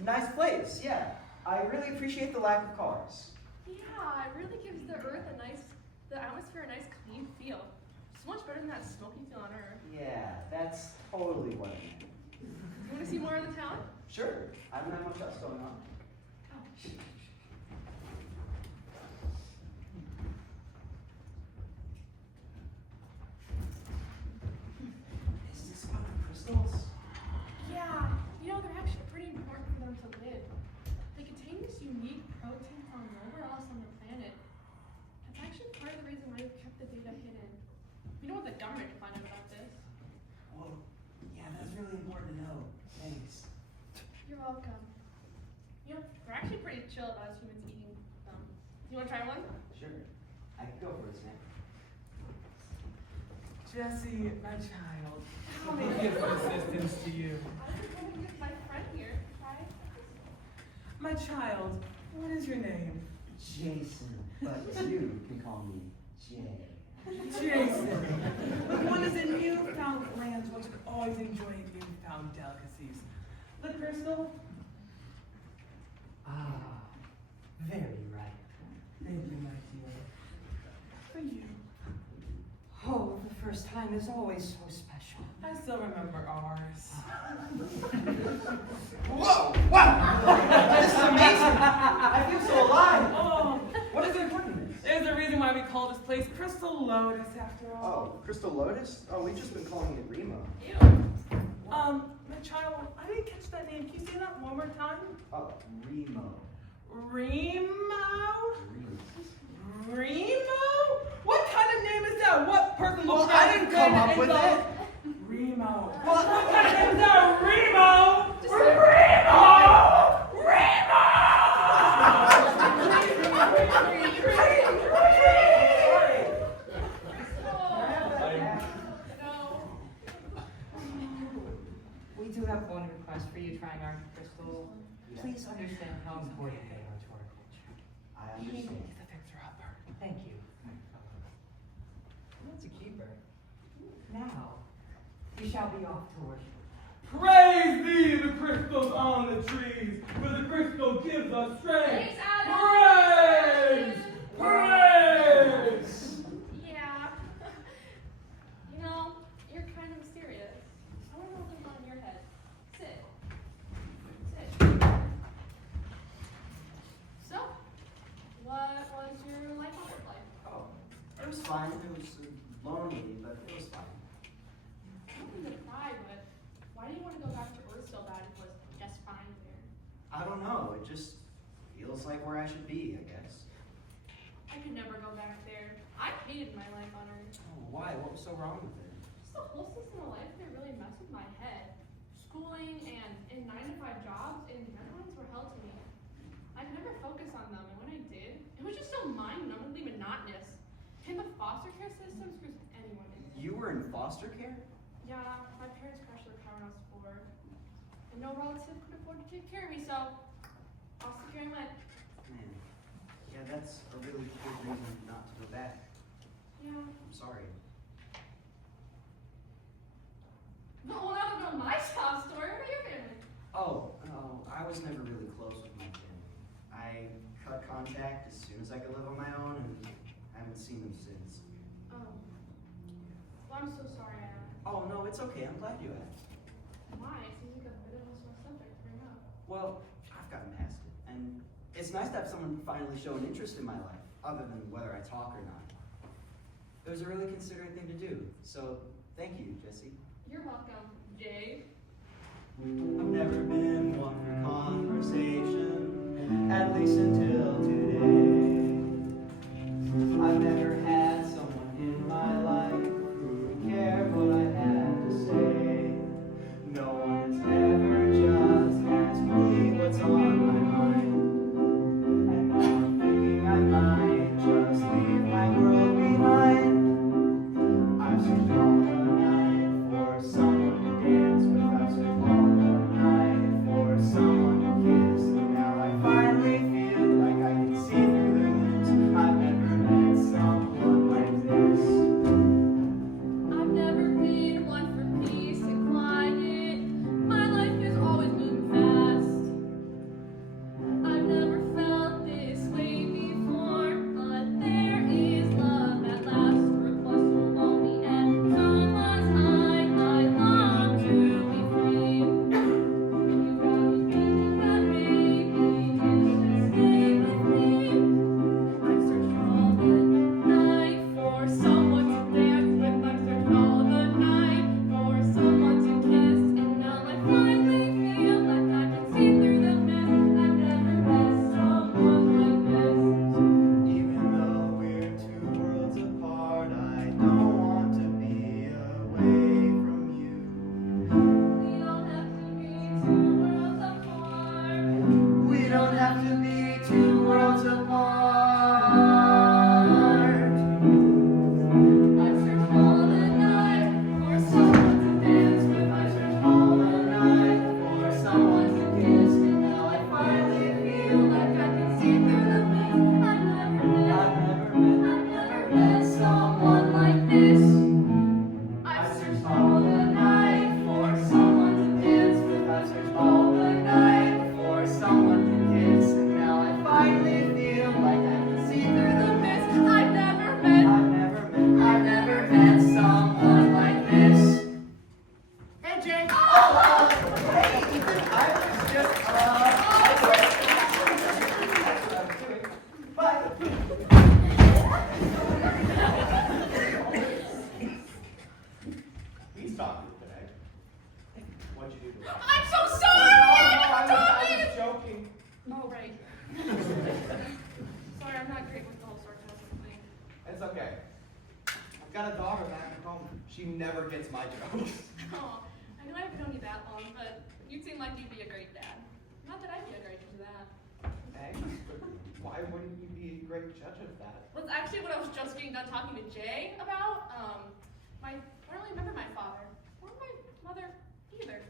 nice place, yeah. I really appreciate the lack of cars. Yeah, it really gives the atmosphere a nice clean feel. So much better than that smoky feel on Earth. Yeah, that's totally what I meant. You want to see more of the town? Sure, I don't have much else going on. Is this about the crystals? Yeah, you know, they're actually pretty important for them to live. They contain this unique protein found nowhere else on the planet. That's actually part of the reason why we've kept the data hidden. We don't want the government to find out about this. Well, yeah, that's really important to know. Thanks. You're welcome. You know, we're actually pretty chill about us humans eating them. You want to try one? Sure. I can go for it, man. Jesse, my child, let me give some assistance to you. I was going to get my friend here to try. My child, what is your name? Jason, but you can call me Jay. Jason. One is in newfound lands, one should always enjoy newfound delicacies. The crystal? Ah, very right. Thank you, my dear. For you. Oh, the first time is always so special. I still remember ours. Whoa! Wow! This is amazing! I feel so alive! Oh, What is the importance of this? there's a reason why we call this place Crystal Lotus after all. Oh, Crystal Lotus? Oh, we've just been calling it Remo. My child, I didn't catch that name. Can you say that one more time? Oh, Remo. Remo? Remo? What kind of name is that? What person looks Well, I didn't come up with it. Remo. Well, What kind of name is that? Remo? Remo! We do have one request for you trying our crystal. Please understand how important they are to our culture. I understand. He's a fixer-upper. Thank you. That's a keeper. Now, we shall be off to worship. Praise thee, the crystals on the trees, for the crystal gives us strength. Thanks, Adam. Praise! Praise! Yeah. You know, you're kind of mysterious. I want to know what's going on in your head. Sit. So, what was your life on Earth like? Oh, it was fine. It was lonely, but it was fine. Nothing to cry, but why do you want to go back to Earth so bad if it was just fine there? I don't know. It just feels like where I should be, I guess. I could never go back there. I hated my life on Earth. Oh, why? What was so wrong with it? Just the whole season of life there really messed with my head. Schooling and 9-to-5 jobs and deadlines were held to me. I could never focus on them, and when I did, it was just so mind-numbingly monotonous. And the foster care system screws anyone in. You were in foster care? Yeah, my parents crashed their car when I was 4. And no relative could afford to take care of me, so foster care I went. Man, yeah, that's a really good reason not to go back. Yeah. I'm sorry. Well, now to know my sob story. What about your family? Oh, I was never really close with my family. I cut contact as soon as I could live on my own, and I haven't seen them since. Oh. Well, I'm so sorry, Adam. Oh, no, it's okay. I'm glad you asked. Why? It seems like a bit of a sore subject to bring up. Well, I've gotten past it, and it's nice to have someone finally show an interest in my life, other than whether I talk or not. It was a really considerate thing to do, so thank you, Jesse. You're welcome, Jay. I've never been one for conversation, at least until today. I've never had someone in my life who cared what I had to say. No one has ever just asked me what's on my mind. And now I'm thinking I might just leave my world behind. I've searched all the night for someone to dance with. I've searched all the night for someone worlds apart. I searched all the night for someone to dance with. I searched all the night for someone to kiss. And now I finally feel like I can see through the mist. I've never met someone like this. I searched all the night for someone to dance with. I searched all the night for someone to kiss. And now I finally feel like I can see through the mist. I've never met someone like this. Hey, Jake. Hey, Ethan, I was just, Bye. We stopped you today. What'd you do to that? I'm so sorry! No, I I never was told you! joking. Oh, right. Sorry, I'm not great with the whole sarcasm thing. It's okay. I've got a daughter back at home. She never gets my jokes. Oh, I know I haven't known you that long, but you seem like you'd be a great dad. Not that I'd be a great judge of that. Thanks, but why wouldn't you be a great judge of that? Well, it's actually what I was just getting done talking to Jay about. I don't really remember my father or my mother either.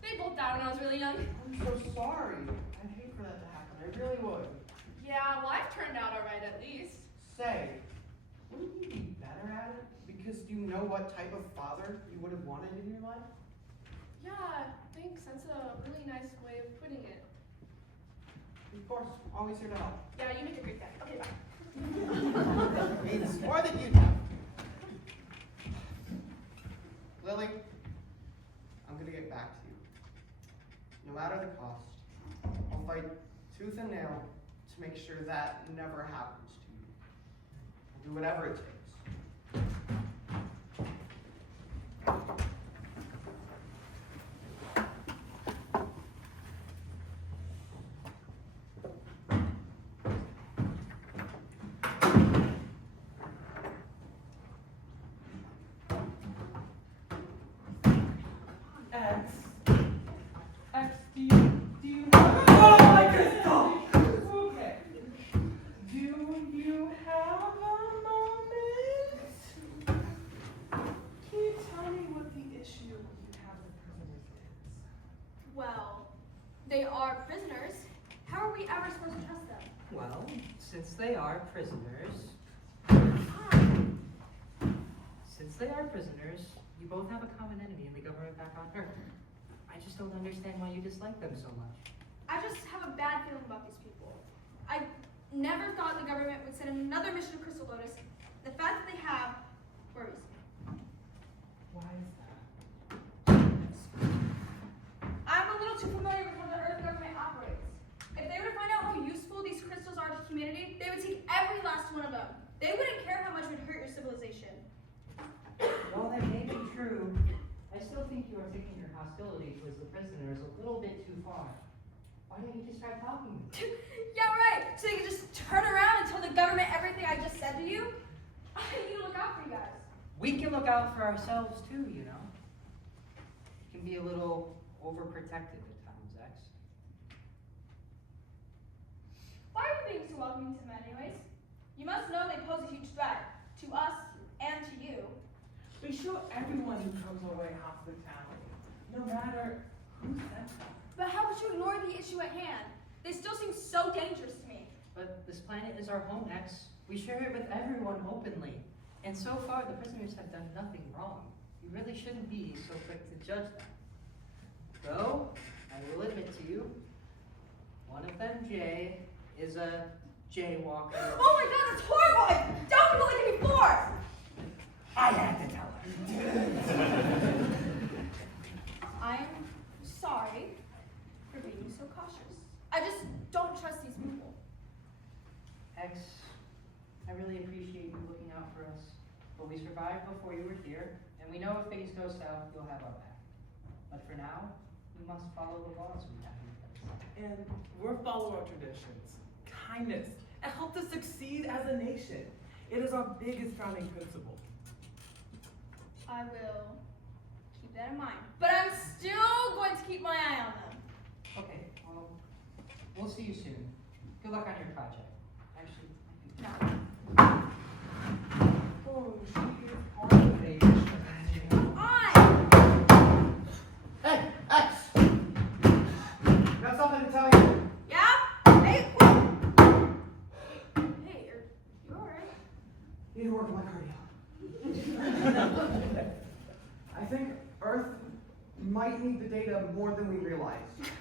They both died when I was really young. I'm so sorry. I'd hate for that to happen. I really would. Yeah, well, I've turned out all right at least. Say, wouldn't you be better at it? Because you know what type of father you would have wanted in your life? Yeah, thanks. That's a really nice way of putting it. Of course, always here to help. Yeah, you make a great dad. Okay, bye. It's more than you know. Lily, I'm gonna get back to you. No matter the cost, I'll fight tooth and nail to make sure that never happens to you. I'll do whatever it takes. X, do you have... Oh my goodness! Okay. Do you have a moment? Can you tell me what the issue you have with prisoners is? Well, they are prisoners. How are we ever supposed to trust them? Well, since they are prisoners, you both have a common enemy in the government back on Earth. I just don't understand why you dislike them so much. I just have a bad feeling about these people. I never thought the government would send another mission to Crystal Lotus. The fact that they have worries me. Why is that? I'm a little too familiar with how the Earth government operates. If they were to find out how useful these crystals are to humanity, they would take every last one of them. They wouldn't care how much it would hurt your civilization. While that may be true, I still think you are taking your hostility towards the prisoners a little bit too far. Why don't you just try talking to them? Yeah, right. So you can just turn around and tell the government everything I just said to you? I need to look out for you guys. We can look out for ourselves too, you know. You can be a little overprotective at times, X. Why are you being so welcoming to them anyways? You must know they pose a huge threat to us and to you. We show everyone who comes our way hospitality, no matter who sent them. But how would you ignore the issue at hand? They still seem so dangerous to me. But this planet is our home, X. We share it with everyone openly. And so far, the prisoners have done nothing wrong. You really shouldn't be so quick to judge them. Though, I will admit to you, one of them, Jay, is a jaywalker. Oh my god, that's horrible! I don't people like it before! I had to tell her. I'm sorry for being so cautious. I just don't trust these people. X, I really appreciate you looking out for us. But we survived before you were here, and we know if things go south, you'll have our back. But for now, we must follow the laws we have in place. And we're following our traditions, kindness, and help us succeed as a nation. It is our biggest founding principle. I will keep that in mind. But I'm still going to keep my eye on them. Okay, well, we'll see you soon. Good luck on your project. Oh, she is hard of age. Come on! Hey, X! Got something to tell you. Yeah? Hey, quick! Hey, you alright? Need to work on my cardio. I think Earth might need the data more than we realize.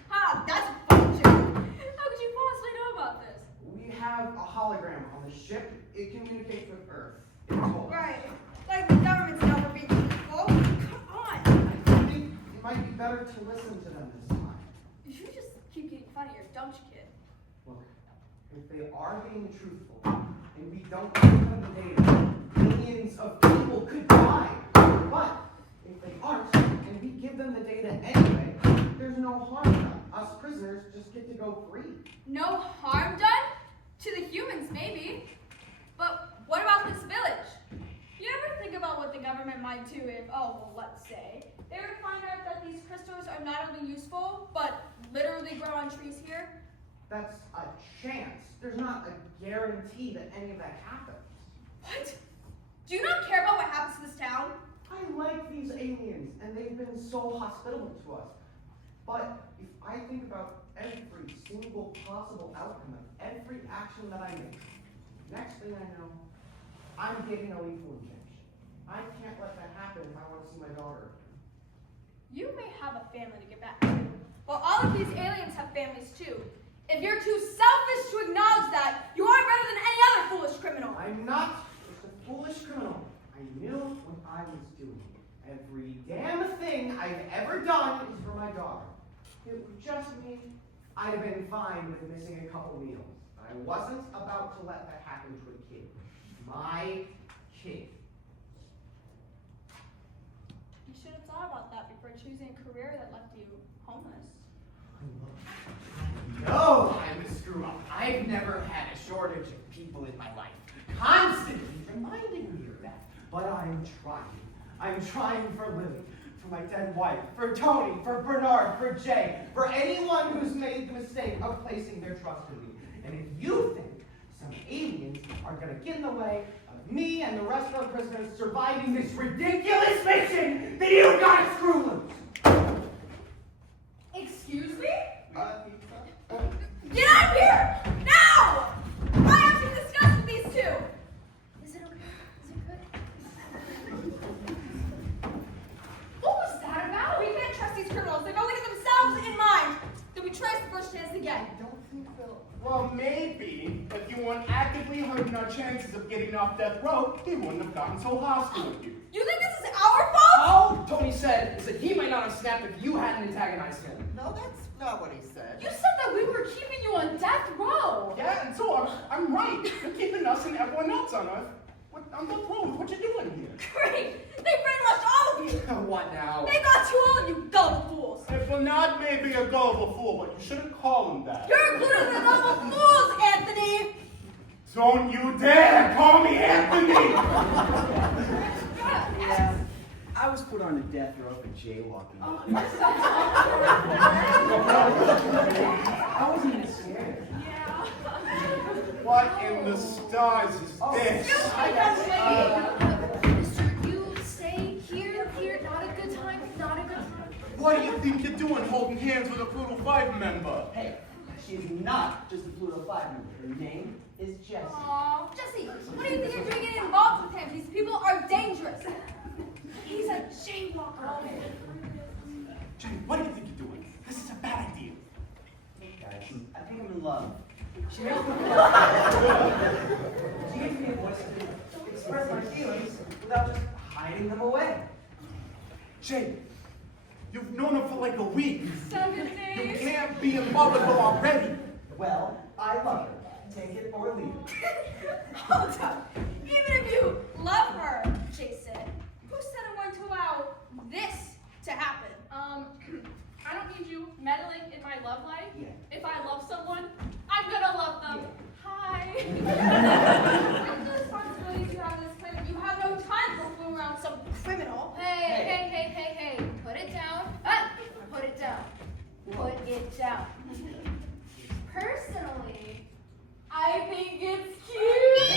Ha! That's a funny joke. How could you possibly know about this? We have a hologram on the ship. It communicates with Earth. It told us. Right. Like the government's never being truthful. Come on! I think it might be better to listen to them this time. You should just keep getting funny, don't you, kid? Look, if they are being truthful, and we don't give them the data, millions of people could die. But if they aren't, and we give them the data anyway, there's no harm done. Us prisoners just get to go free. No harm done? To the humans, maybe. But what about this village? You ever think about what the government might do if, let's say, they were to find out that these crystals are not only useful, but literally grow on trees here? That's a chance. There's not a guarantee that any of that happens. What? Do you not care about what happens to this town? I like these aliens, and they've been so hospitable to us. But if I think about every single possible outcome of every action that I make, next thing I know, I'm getting a lethal injection. I can't let that happen if I want to see my daughter. You may have a family to get back to, but all of these aliens have families too. If you're too selfish to acknowledge that, you are better than any other foolish criminal. I'm not just a foolish criminal. I knew what I was doing. Every damn thing I've ever done is for my daughter. If it were just me, I'd have been fine with missing a couple meals. I wasn't about to let that happen to a kid. My kid. You should have thought about that before choosing a career that left you homeless. No, I'm a screw up. I've never had a shortage of people in my life. Constantly reminding me of that. But I'm trying. I'm trying for Lily, for my dead wife, for Tony, for Bernard, for Jay, for anyone who's made the mistake of placing their trust in me. And if you think some aliens are gonna get in the way of me and the rest of our prisoners surviving this ridiculous mission, then you gotta screw loose. Excuse me? Get out of here! Now! I have to discuss with these two! Is it okay? Is it good? What was that about? We can't trust these criminals. They've only got themselves in mind. They'll be traced the first chance they get. I don't think they'll... Well, maybe if you weren't actively hurting our chances of getting off death row, he wouldn't have gotten so hostile with you. You think this is our fault? All Tony said is that he might not have snapped if you hadn't antagonized him. No, that's not what he said. You said that we were keeping you on death row. Yeah, and so I'm right. You're keeping us and everyone else on Earth on death row. What you doing here? Great! They brainwashed all of you! What now? They got you all, you gullible fools! If Bernard may be a gullible fool, but you shouldn't call him that. You're included in the gullible fools, Anthony! Don't you dare call me Anthony! Yeah, I was put on a death row for jaywalking. I wasn't even scared. Yeah. What in the stars is this? Mister, you stay here. Not a good time. Not a good time. What do you think you're doing holding hands with a Pluto 5 member? Hey, she's not just a Pluto 5 member. Her name is Jessie. Aw, Jesse, what do you think you're doing getting involved with him? These people are dangerous. He's a jaywalker. Jay, what do you think you're doing? This is a bad idea. Guys, I think I'm in love. She makes me a voice to express my feelings without just hiding them away. Jay, you've known her for like a week. 7 You days. can't be in love with her already. Well, I love her. Take it or leave it. Hold up. Even if you love her, Jason, who said I'm going to allow this to happen? I don't need you meddling in my love life. Yeah. If I love someone, I'm gonna love them. Yeah. Hi. With the responsibilities you have in this planet, you have no time for fooling around some criminal. Hey. Put it down. Put it down. Put it down. Personally, I think it's cute.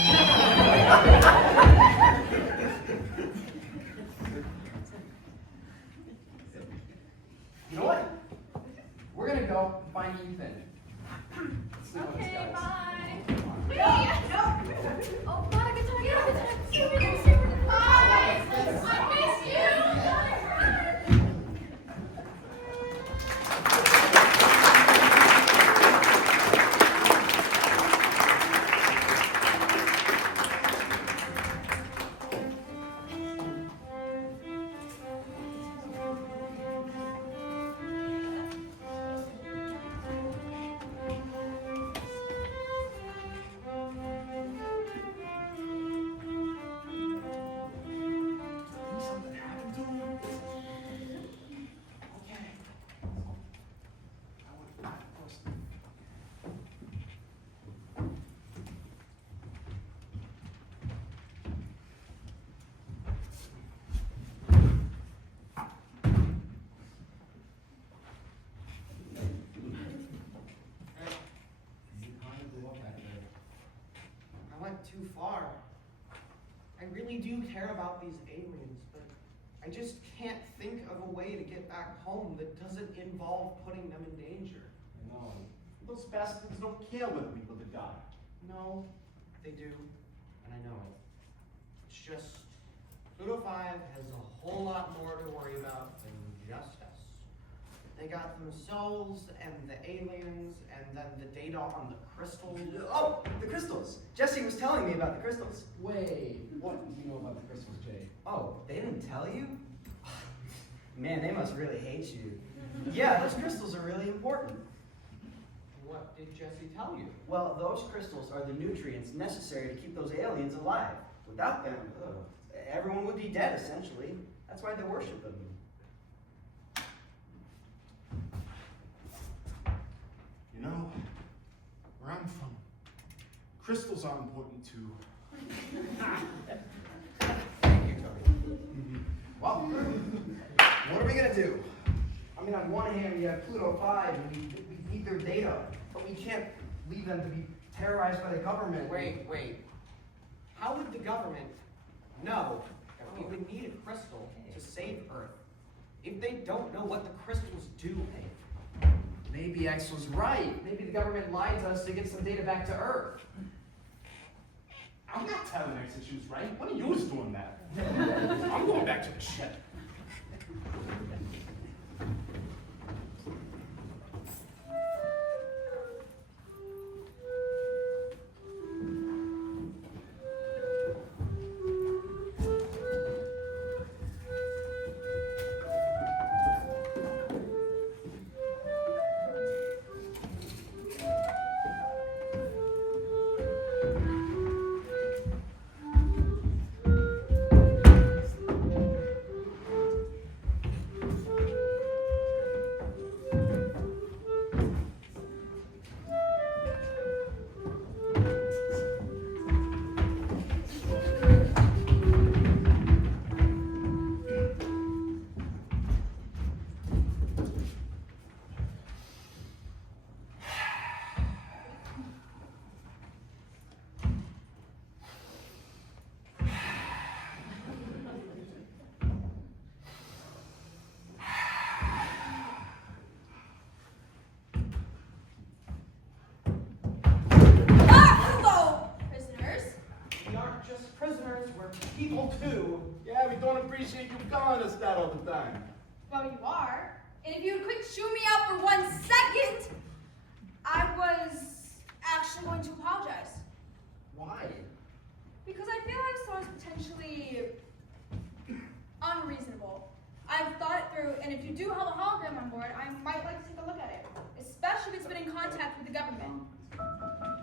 Ethan. Let's see what this Okay, guy's. bye. Wait! No! Oh, God, I can talk. Yeah, Bye! I miss you! Something happened to him? Okay. I went back first. You kind of blew up back there. I went too far. I really do care about these aliens, but I just can't think of a way to get back home that doesn't involve putting them in danger. You know, those bastards don't care whether we live or die. No, they do, and I know it. It's just, Pluto 5 has a whole lot more to worry about than just us. They got themselves and the aliens and then the data on the crystals. Oh, the crystals. Jesse was telling me about the crystals. Wait, what do you know about the crystals, Jay? Oh, they didn't tell you? Man, they must really hate you. Yeah, those crystals are really important. What did Jesse tell you? Well, those crystals are the nutrients necessary to keep those aliens alive. Without them, everyone would be dead, essentially. That's why they worship them. You know, where I'm from, crystals are important too. Thank you, Tony. Well, what are we gonna do? I mean, on one hand, we have Pluto 5, and we need their data, but we can't leave them to be terrorized by the government. Wait. How would the government know that we would need a crystal to save Earth if they don't know what the crystals do? Maybe X was right. Maybe the government lied to us to get some data back to Earth. I'm not telling X that she was right. One of you is doing that. I'm going back to the ship. people too. Yeah, we don't appreciate you calling us that all the time. Well, you are. And if you would quit chewing me out for 1 second, I was actually going to apologize. Why? Because I feel like someone's potentially unreasonable. I've thought it through, and if you do have a hologram on board, I might like to take a look at it. Especially if it's been in contact with the government.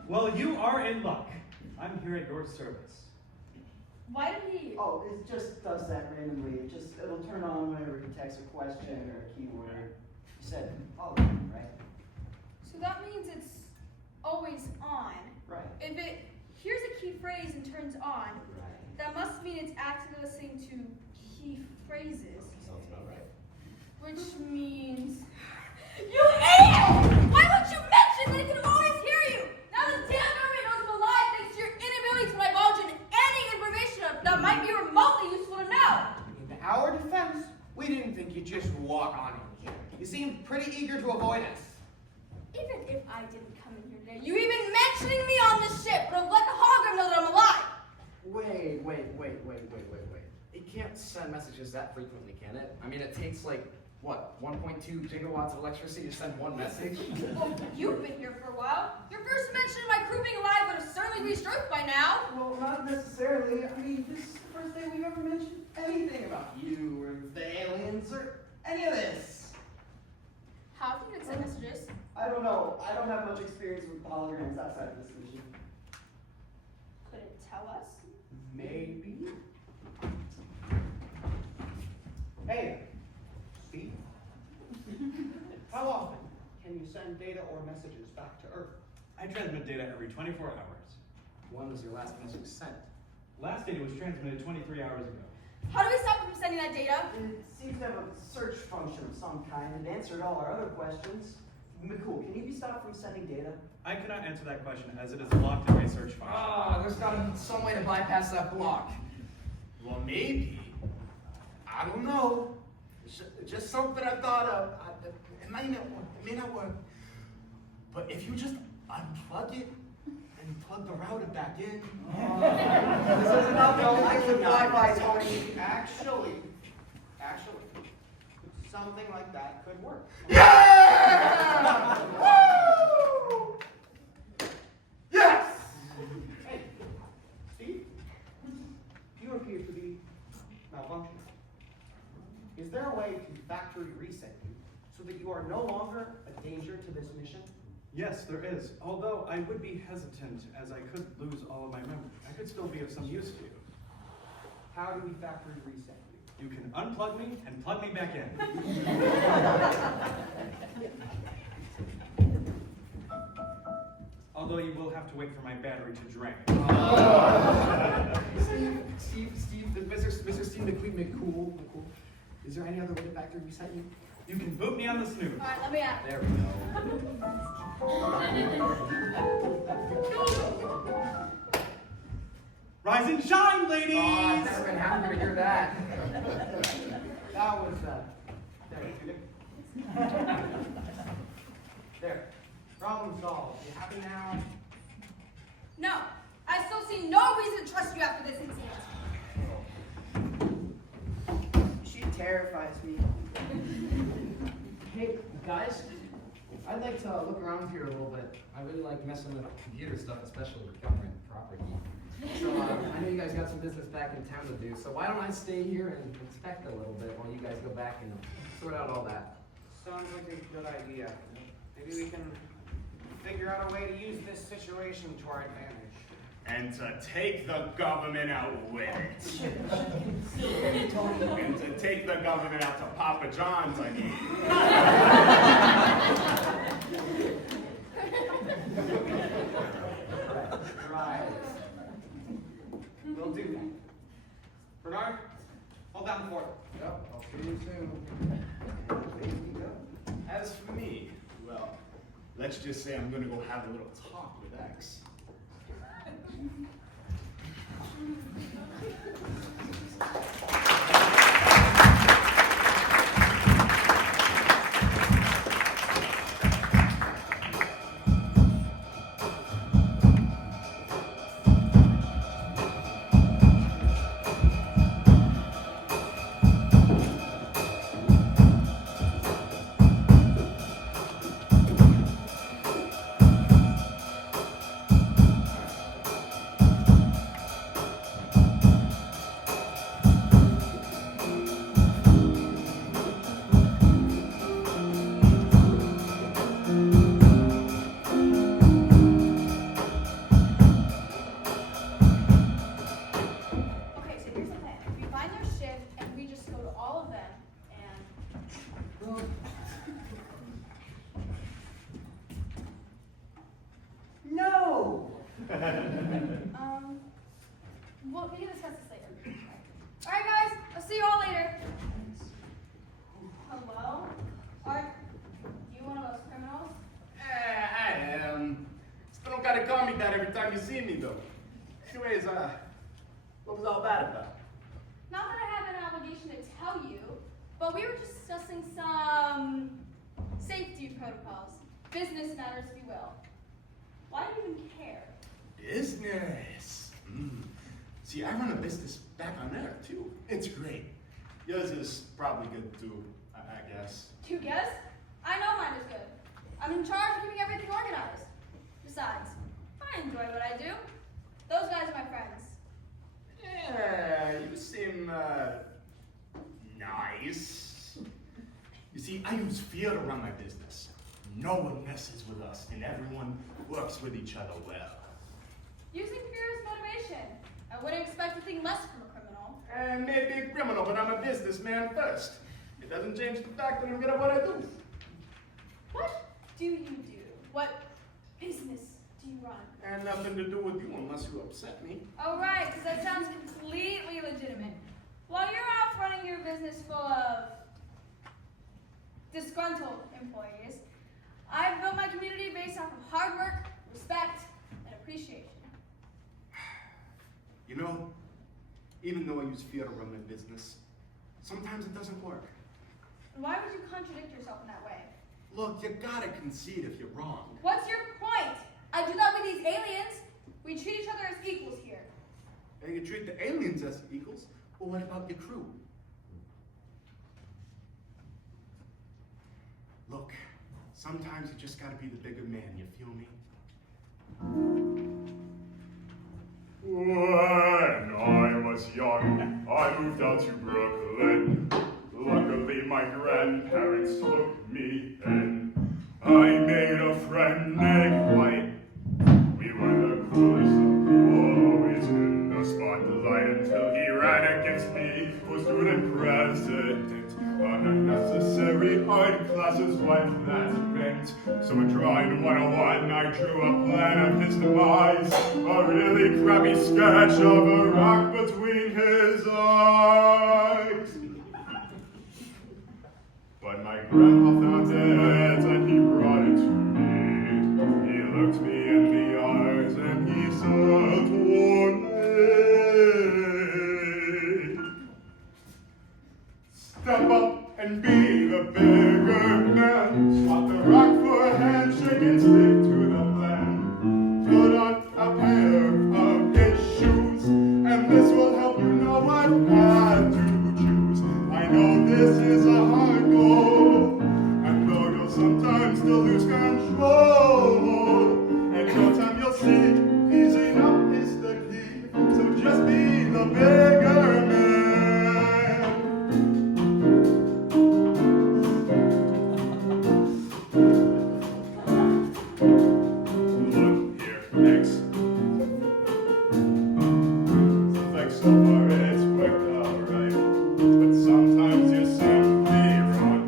Well, you are in luck. I'm here at your service. Why did he... Oh, it just does that randomly. It'll turn on whenever he texts a question or a keyword. You said hologram, right? So that means it's always on. Right. If it hears a key phrase and turns on, Right. that must mean it's actively listening to key phrases. Sounds about right. Which means... You idiot! Why would you mention that it can always hear you? Now the damn government knows I'm alive thanks to your inability to divulge in any information that might be remotely useful to know. In our defense, we didn't think you'd just walk on in here. You seemed pretty eager to avoid us. If it's if I didn't come in here today. You even mentioning me on this ship would have let the hologram know that I'm alive. Wait. It can't send messages that frequently, can it? I mean, it takes like, what, 1.2 gigawatts of electricity to send one message? Well, you've been here for a while. Your first mention of my crew being alive would have certainly reached Earth by now. Well, not necessarily. I mean, this is the first day we've ever mentioned anything about you or the aliens or any of this. How can you send messages? I don't know. I don't have much experience with holograms outside of this mission. Could it tell us? Maybe. Hey, Steve. How often can you send data or messages back to Earth? I transmit data every 24 hours. When was your last message sent? Last data was transmitted 23 hours ago. How do we stop them from sending that data? It seems to have a search function of some kind. It answered all our other questions. McCool, can you be stopped from sending data? I cannot answer that question as it is blocked in my search function. Ah, there's gotta be some way to bypass that block. Well, maybe. I don't know. Just something I thought of. It may not work. But if you just unplug it and plug the router back in. This is not the only with Wi-Fi, Tony. Actually, something like that could work. Yeah! Woo! Yes! Hey, Steve, you appear to be malfunctioning. Is there a way to factory reset you so that you are no longer a danger to this mission? Yes, there is. Although I would be hesitant as I could lose all of my memory. I could still be of some use to you. How do we factory reset you? You can unplug me and plug me back in. Although you will have to wait for my battery to drain. Steve, Mr. Steve McCool. Is there any other way to factory reset you? You can boot me on the snooze. Alright, let me out. There we go. Rise and shine, ladies! Oh, I've never been happier to hear that. That was, therapeutic. There. Problem solved. You happy now? No, I still see no reason to trust you after this incident. She terrifies me. Hey, guys, I'd like to look around here a little bit. I really like messing with computer stuff, especially with government property. So I know you guys got some business back in town to do, so why don't I stay here and inspect a little bit while you guys go back and sort out all that. Sounds like a good idea. Maybe we can figure out a way to use this situation to our advantage. And to take the government out with it. And to take the government out to Papa John's, I mean. Right. We'll do that. Bernard, hold down the fort. Yep, I'll see you soon. As for me, well, let's just say I'm gonna go have a little talk with X. Okay, so here's the plan. We find their ship and we just go to all of them and No! well, we can discuss this later. Alright guys, I'll see you all later. Hello? Are you one of those criminals? I am. Still don't gotta call me that every time you see me, though. Anyways, what was all that about? Not that I have an obligation to tell you, but we were discussing some safety protocols. business matters, if you will. Why do you even care? Business. See, I run a business back on there too. It's great. Yours is probably good too, I guess. You guess? I know mine is good. I'm in charge of keeping everything organized. Besides, I enjoy what I do. Those guys are my friends. Yeah, you seem nice. You see, I use fear to run my business. No one messes with us, and everyone works with each other well. Using fear as motivation. I wouldn't expect anything less from a criminal. I may be a criminal, but I'm a businessman first. It doesn't change the fact that I'm good at what I do. What do you do? What business do you run? And nothing to do with you unless you upset me. Oh, right, because that sounds completely legitimate. While you're off running your business full of disgruntled employees, I've built my community based off of hard work, respect, and appreciation. You know, even though I use fear to run my business, sometimes it doesn't work. Why would you contradict yourself in that way? Look, you gotta concede if you're wrong. What's your point? I do that with these aliens. We treat each other as equals here. And you treat the aliens as equals, well, what about your crew? Look, sometimes you just gotta be the bigger man, you feel me? When I was young, I moved out to Brooklyn. Luckily, my grandparents took me in. I made a friend named White. We were the coolest, always in the spotlight until he ran against me for student president. Unnecessary art classes, what that meant. So I tried 101, I drew a plan of his demise. A really crappy sketch of a rock between his eyes. But my grandpa found it and he brought it to me. He looked me in the eyes and he said, step up and be the bigger man. Swap the rock for a handshake and stick to the plan. Put on a pair of his shoes, and this will help you know what path to choose. I know this is a hard goal, and though you'll sometimes still lose control, and no time you'll see, easing up is the key. So just be the bigger man. So far it's worked out right, but sometimes you're simply wrong.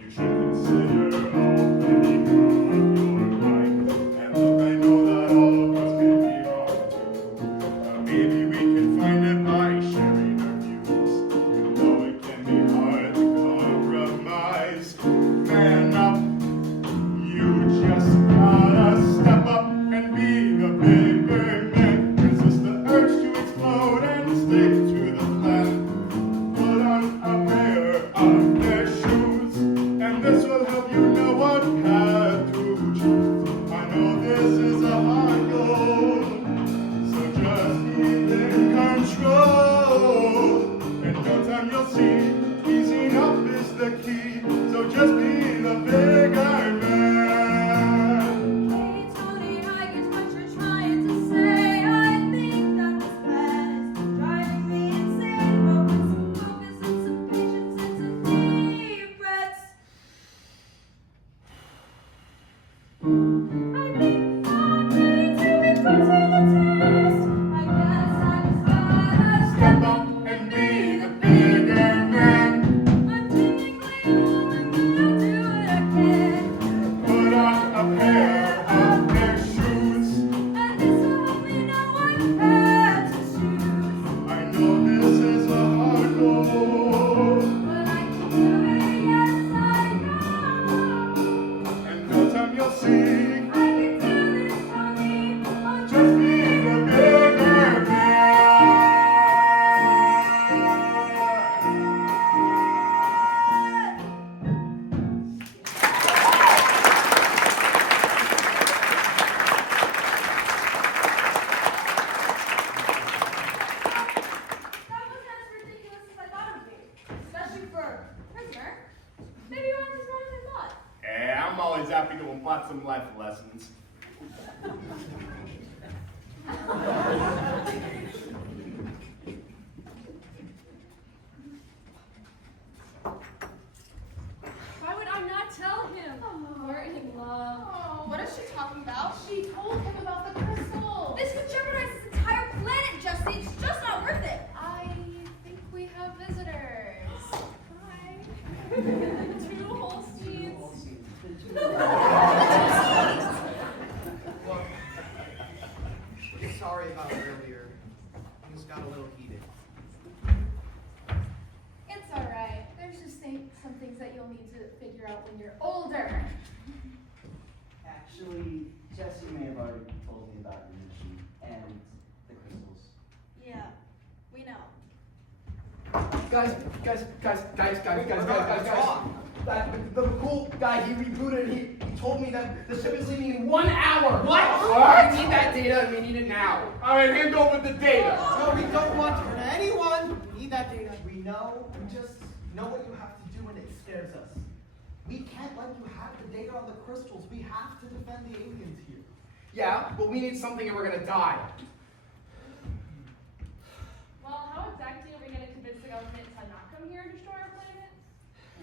You should consider how many have your mind. And look, I know that all of us can be wrong too, but maybe we can find it by sharing our views. You know it can be hard to compromise. Man up, you just gotta step up and be the bigger man. Resist the urge to explode and stick to the plan. Put on a pair of their shoes, and this will help you know what path to choose. I know this is a hard goal, so just keep in control. And no time you'll see, easing up is the key. So just be the bigger man. Hey Tony, I get what you're trying to say. I think that this plan is driving me insane. But with some focus and some patience and some deep breaths, I think I'm ready to be put to the test. I guess I just gotta step up And be the bigger man. I'm technically a woman, but I some life lessons. Why would I not tell him? We're in love. What is she talking about? She told him about the crystal. This could jeopardize this entire planet, Jesse. It's just not worth it. I think we have visitors. Hi. Two Holsteins. Look, sorry about earlier. Things got a little heated. It's alright. There's just some things that you'll need to figure out when you're older. Actually, Jesse may have already told me about your mission and the crystals. Yeah, we know. Guys. The cool guy, he rebooted, he told me that the ship is leaving in 1 hour. What? We need that data and we need it now. All right, hand over the data. No, we don't want to hurt anyone. We need that data. We know, we just know what you have to do and it scares us. We can't let you have the data on the crystals. We have to defend the aliens here. Yeah, but we need something and we're gonna die. Well, how exactly are we going to convince the government to not come here and destroy our planet?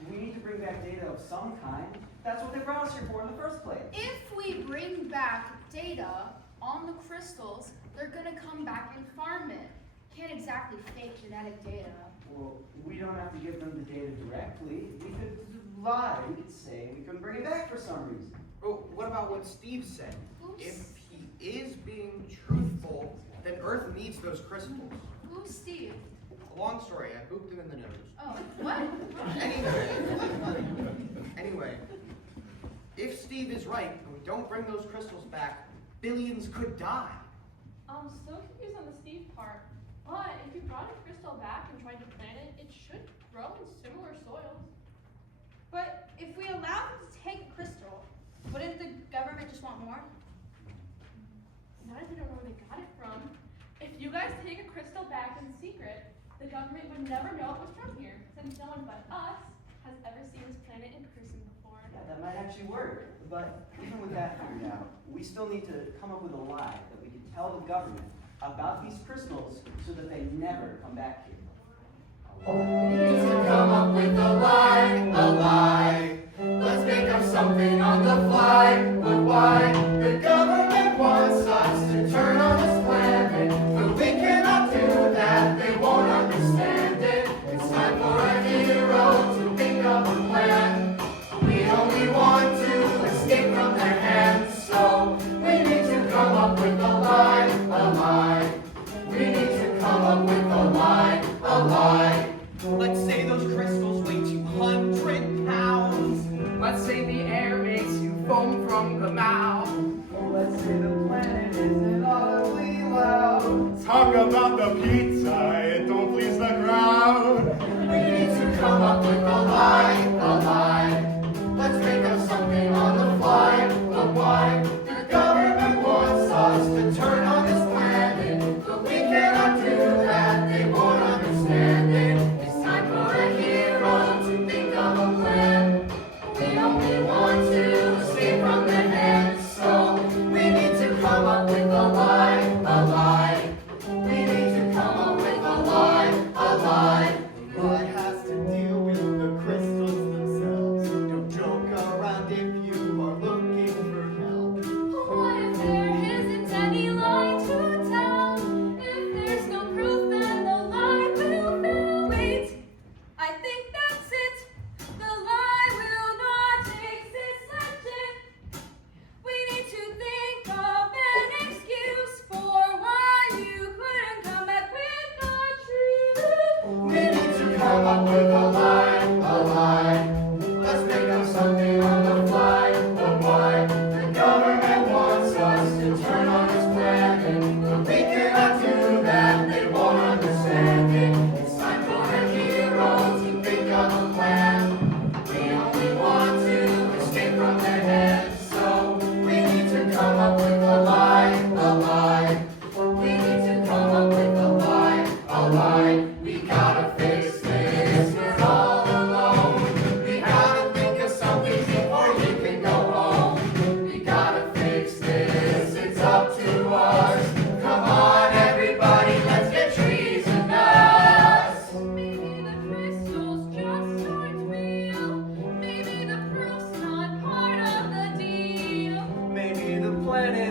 We need to bring back data of some kind. That's what they brought us here for in the first place. If we bring back data on the crystals, they're gonna come back and farm it. Can't exactly fake genetic data. Well, we don't have to give them the data directly. We could lie. We could say we couldn't bring it back for some reason. Oh, what about what Steve said? Oops. If he is being truthful, then Earth needs those crystals. Who's Steve? Long story, I booped him in the nose. Oh, what? Anyway, if Steve is right and we don't bring those crystals back, billions could die. I'm still confused on the Steve part. But if you brought a crystal back and tried to plant it, it should grow in similar soils. But if we allow them to take a crystal, wouldn't the government just want more? Not if we don't know where they got it from. If you guys take a crystal back in secret, the government would never know it was from here, since no one but us has ever seen this planet in person before. Yeah, that might actually work. But even with that figured out, we still need to come up with a lie that we can tell the government about these crystals so that they never come back here. We need to come up with a lie. Let's make up something on the fly. But why? The government wants us to turn on this planet, but we cannot do that. They won't understand it. It's time for a hero to think of a plan. We only want to escape from their hands, so we need to come up with a lie. We need to come up with a lie. Let's say those crystals weigh 200 pounds. Let's say the air makes you foam from the mouth.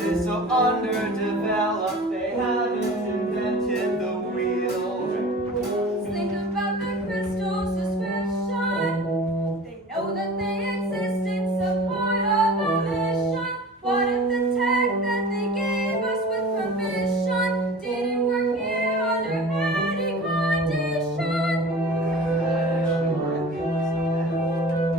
is so underdeveloped, they haven't invented the wheel. Think about the crystal suspicion. They know that they exist in support of a mission. What if the tech that they gave us with permission didn't work here under any condition?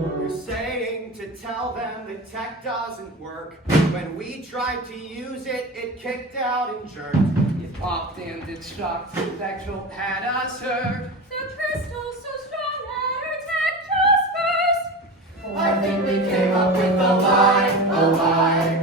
You're saying to tell them the tech doesn't work. When we tried to use it, it kicked out and jerked. It popped and did shock to sexual had us hurt. The crystal's so strong that our tech just burst. I think we came up with a lie.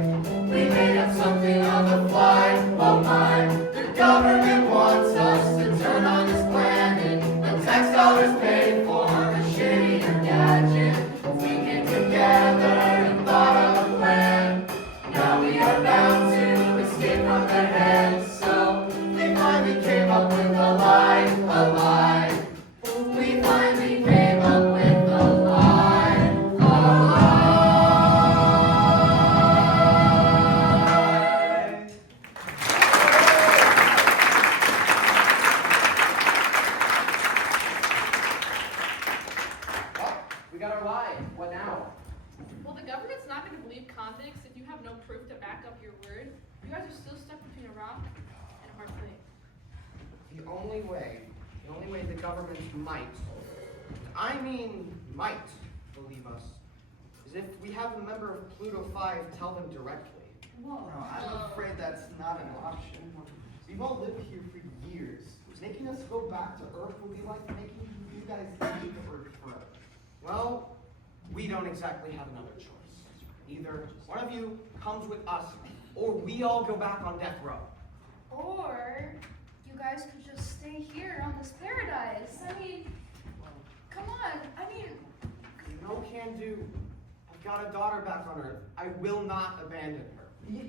We made up something on the fly, oh my. The government wants us to turn on this planet. The tax dollars paid for a shittier gadget. We came together and thought of a plan. Now we are bound to escape from their heads. So we finally came up with a lie. We finally came up with a lie. Oh, we got our lie. What now? Well, the government's not going to believe convicts if you have no proof to back up your word. You guys are still stuck between a rock and a hard place. The only way the government might believe us, is if we have a member of Pluto 5 tell them directly. Whoa. No, I'm afraid that's not an option. We've all lived here for years. Making us go back to Earth will be like making you guys leave Earth forever. Well, we don't exactly have another choice. Either one of you comes with us, or we all go back on death row. Or you guys could just stay here on this paradise. I mean, come on. I mean, No can do. I've got a daughter back on Earth. I will not abandon her.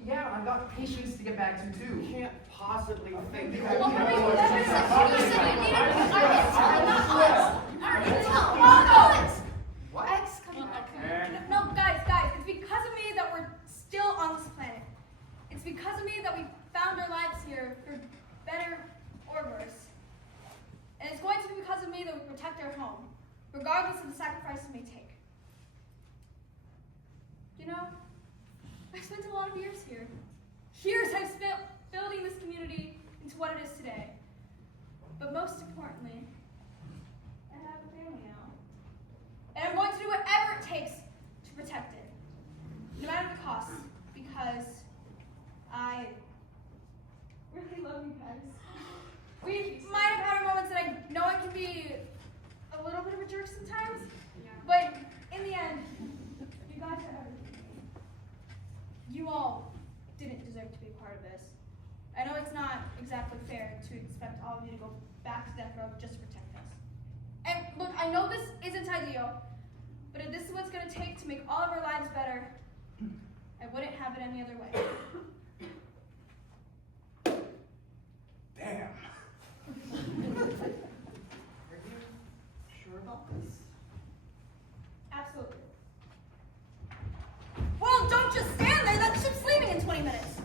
Yeah, I've got patients to get back to too. You can't possibly think well, I mean, What? X, come on. No, guys, it's because of me that we're still on this planet. It's because of me that we found our lives here, for better or worse. And it's going to be because of me that we protect our home, regardless of the sacrifices we take. You know, I've spent a lot of years here. Years I've spent building this community into what it is today. But most importantly, I have a family now. And I'm going to do whatever it takes to protect it. No matter the cost. Because I really love you guys. We might have had our moments that I know I can be a little bit of a jerk sometimes. But in the end, you guys are everything. You all didn't deserve to be a part of this. I know it's not exactly fair to expect all of you to go back to death row just to protect us. And look, I know this isn't ideal, but if this is what's going to take to make all of our lives better, I wouldn't have it any other way. Damn. Are you sure about this? Absolutely. Well, don't just stand there. That ship's leaving in 20 minutes.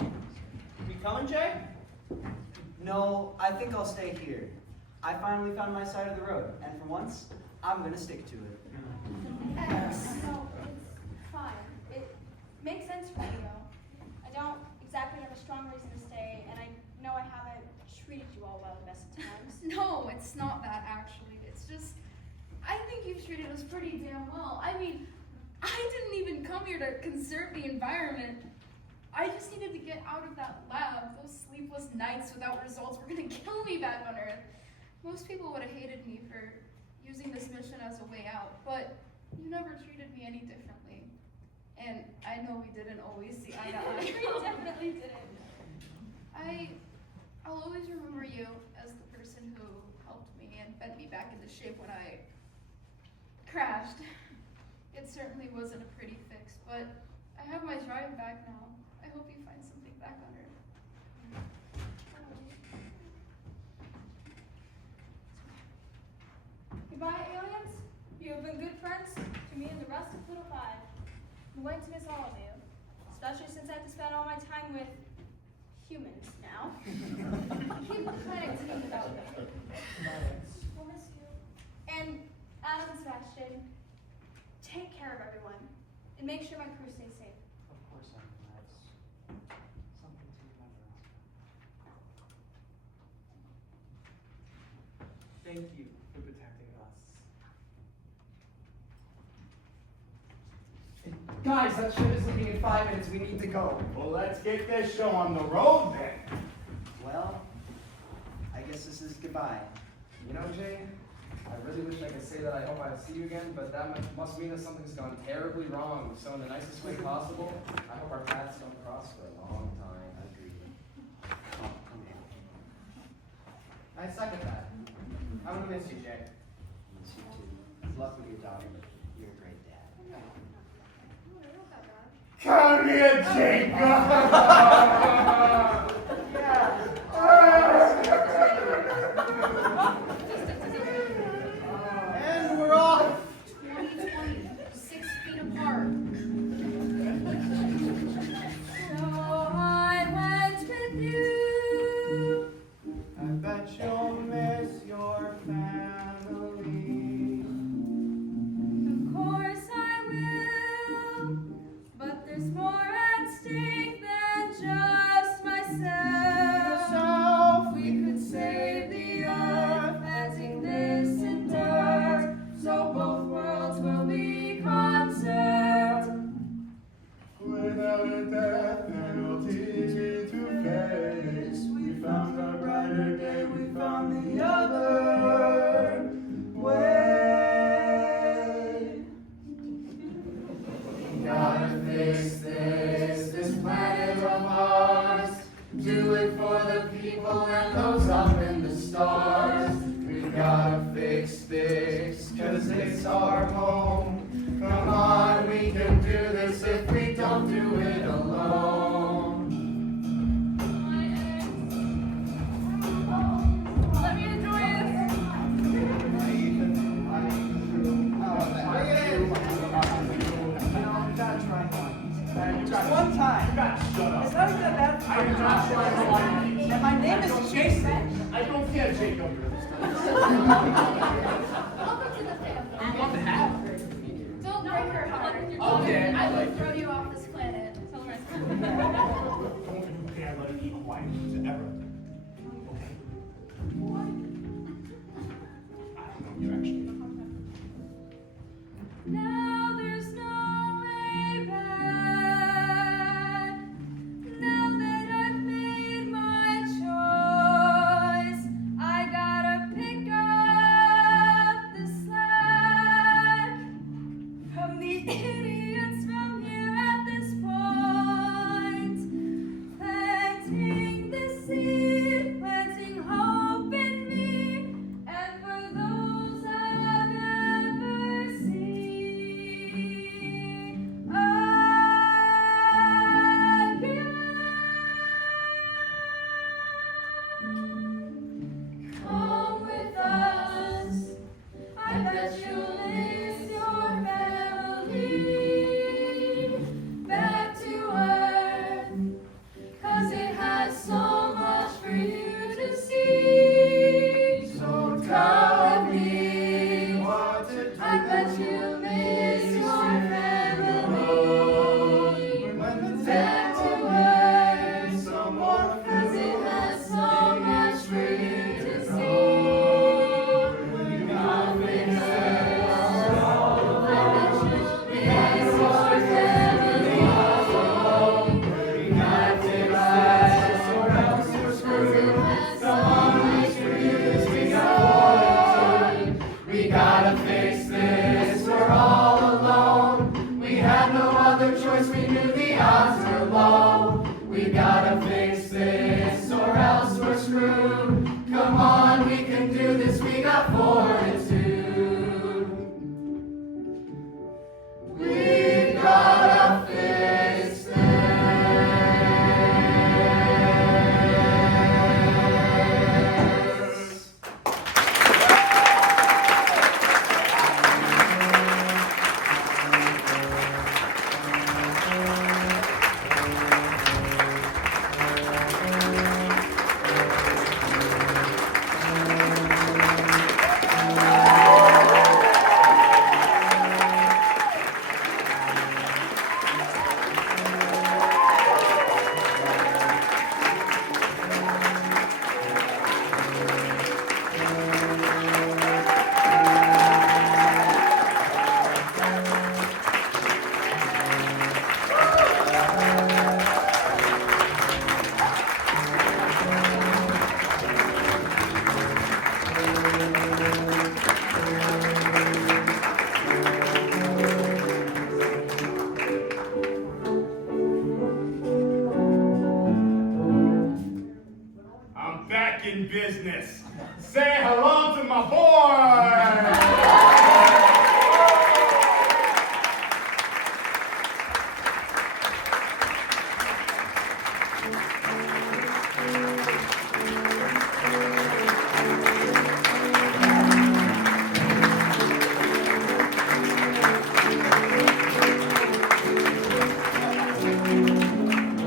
You coming, Jay? No, I think I'll stay here. I finally found my side of the road, and for once, I'm gonna stick to it. No, it's fine. It makes sense for me, though. I don't exactly have a strong reason to stay, and I know I haven't treated you all well the best of times. no, it's not that actually. It's just, I think you've treated us pretty damn well. I mean, I didn't even come here to conserve the environment. I just needed to get out of that lab. Those sleepless nights without results were gonna kill me back on Earth. Most people would have hated me for using this mission as a way out, but you never treated me any differently. And I know we didn't always see eye to eye. We definitely didn't. I'll always remember you as the person who helped me and bent me back into shape when I crashed. It certainly wasn't a pretty fix, but I have my drive back now. I hope you find something back on Earth. Goodbye, aliens. You have been good friends to me and the rest of Pluto 5. I'm going to miss all of you, especially since I have to spend all my time with humans now. Keep the planet clean about me. We'll miss you. And Adam and Sebastian, take care of everyone and make sure my crew stays safe. Of course, that's something to remember. Thank you for protecting us. Guys, that ship is leaving in 5 minutes. We need to go. Well, let's get this show on the road then. Well, I guess this is goodbye. You know, Jay, I really wish I could say that I hope I see you again, but that must mean that something's gone terribly wrong. So in the nicest way possible, I hope our paths don't cross for a long time. Agreed. I second that. I'm gonna miss you, Jay. Miss you too. Good luck with your daughter. You're a great dad. Come here, Jacob! And we're off! 2020, 6 feet apart. So I went with you. I bet you'll miss your family. Of course I will, but there's more at stake than just myself. We could save the earth, planting this in dirt, so both worlds will be conserved. Without a death penalty to face, we found a brighter day, we found the other way. Gotta fix this planet of ours. Do it for the people and those up in the stars. We gotta fix this, 'cause it's our home. Come on, we can do this if we don't do it alone. Let me enjoy it. Just one time. It's not even a bad time. And my name is Jason. I don't care, Jacob. Welcome to the family. Don't break her heart. Okay. I will throw you off this planet. Tell her I Don't you dare let it be quiet ever. Okay? I don't know you actually. Now there's no way back. Now that I've made my choice, I gotta pick up the slack from the idiots from here at this point, planting the seed. in business. Say hello to my boy.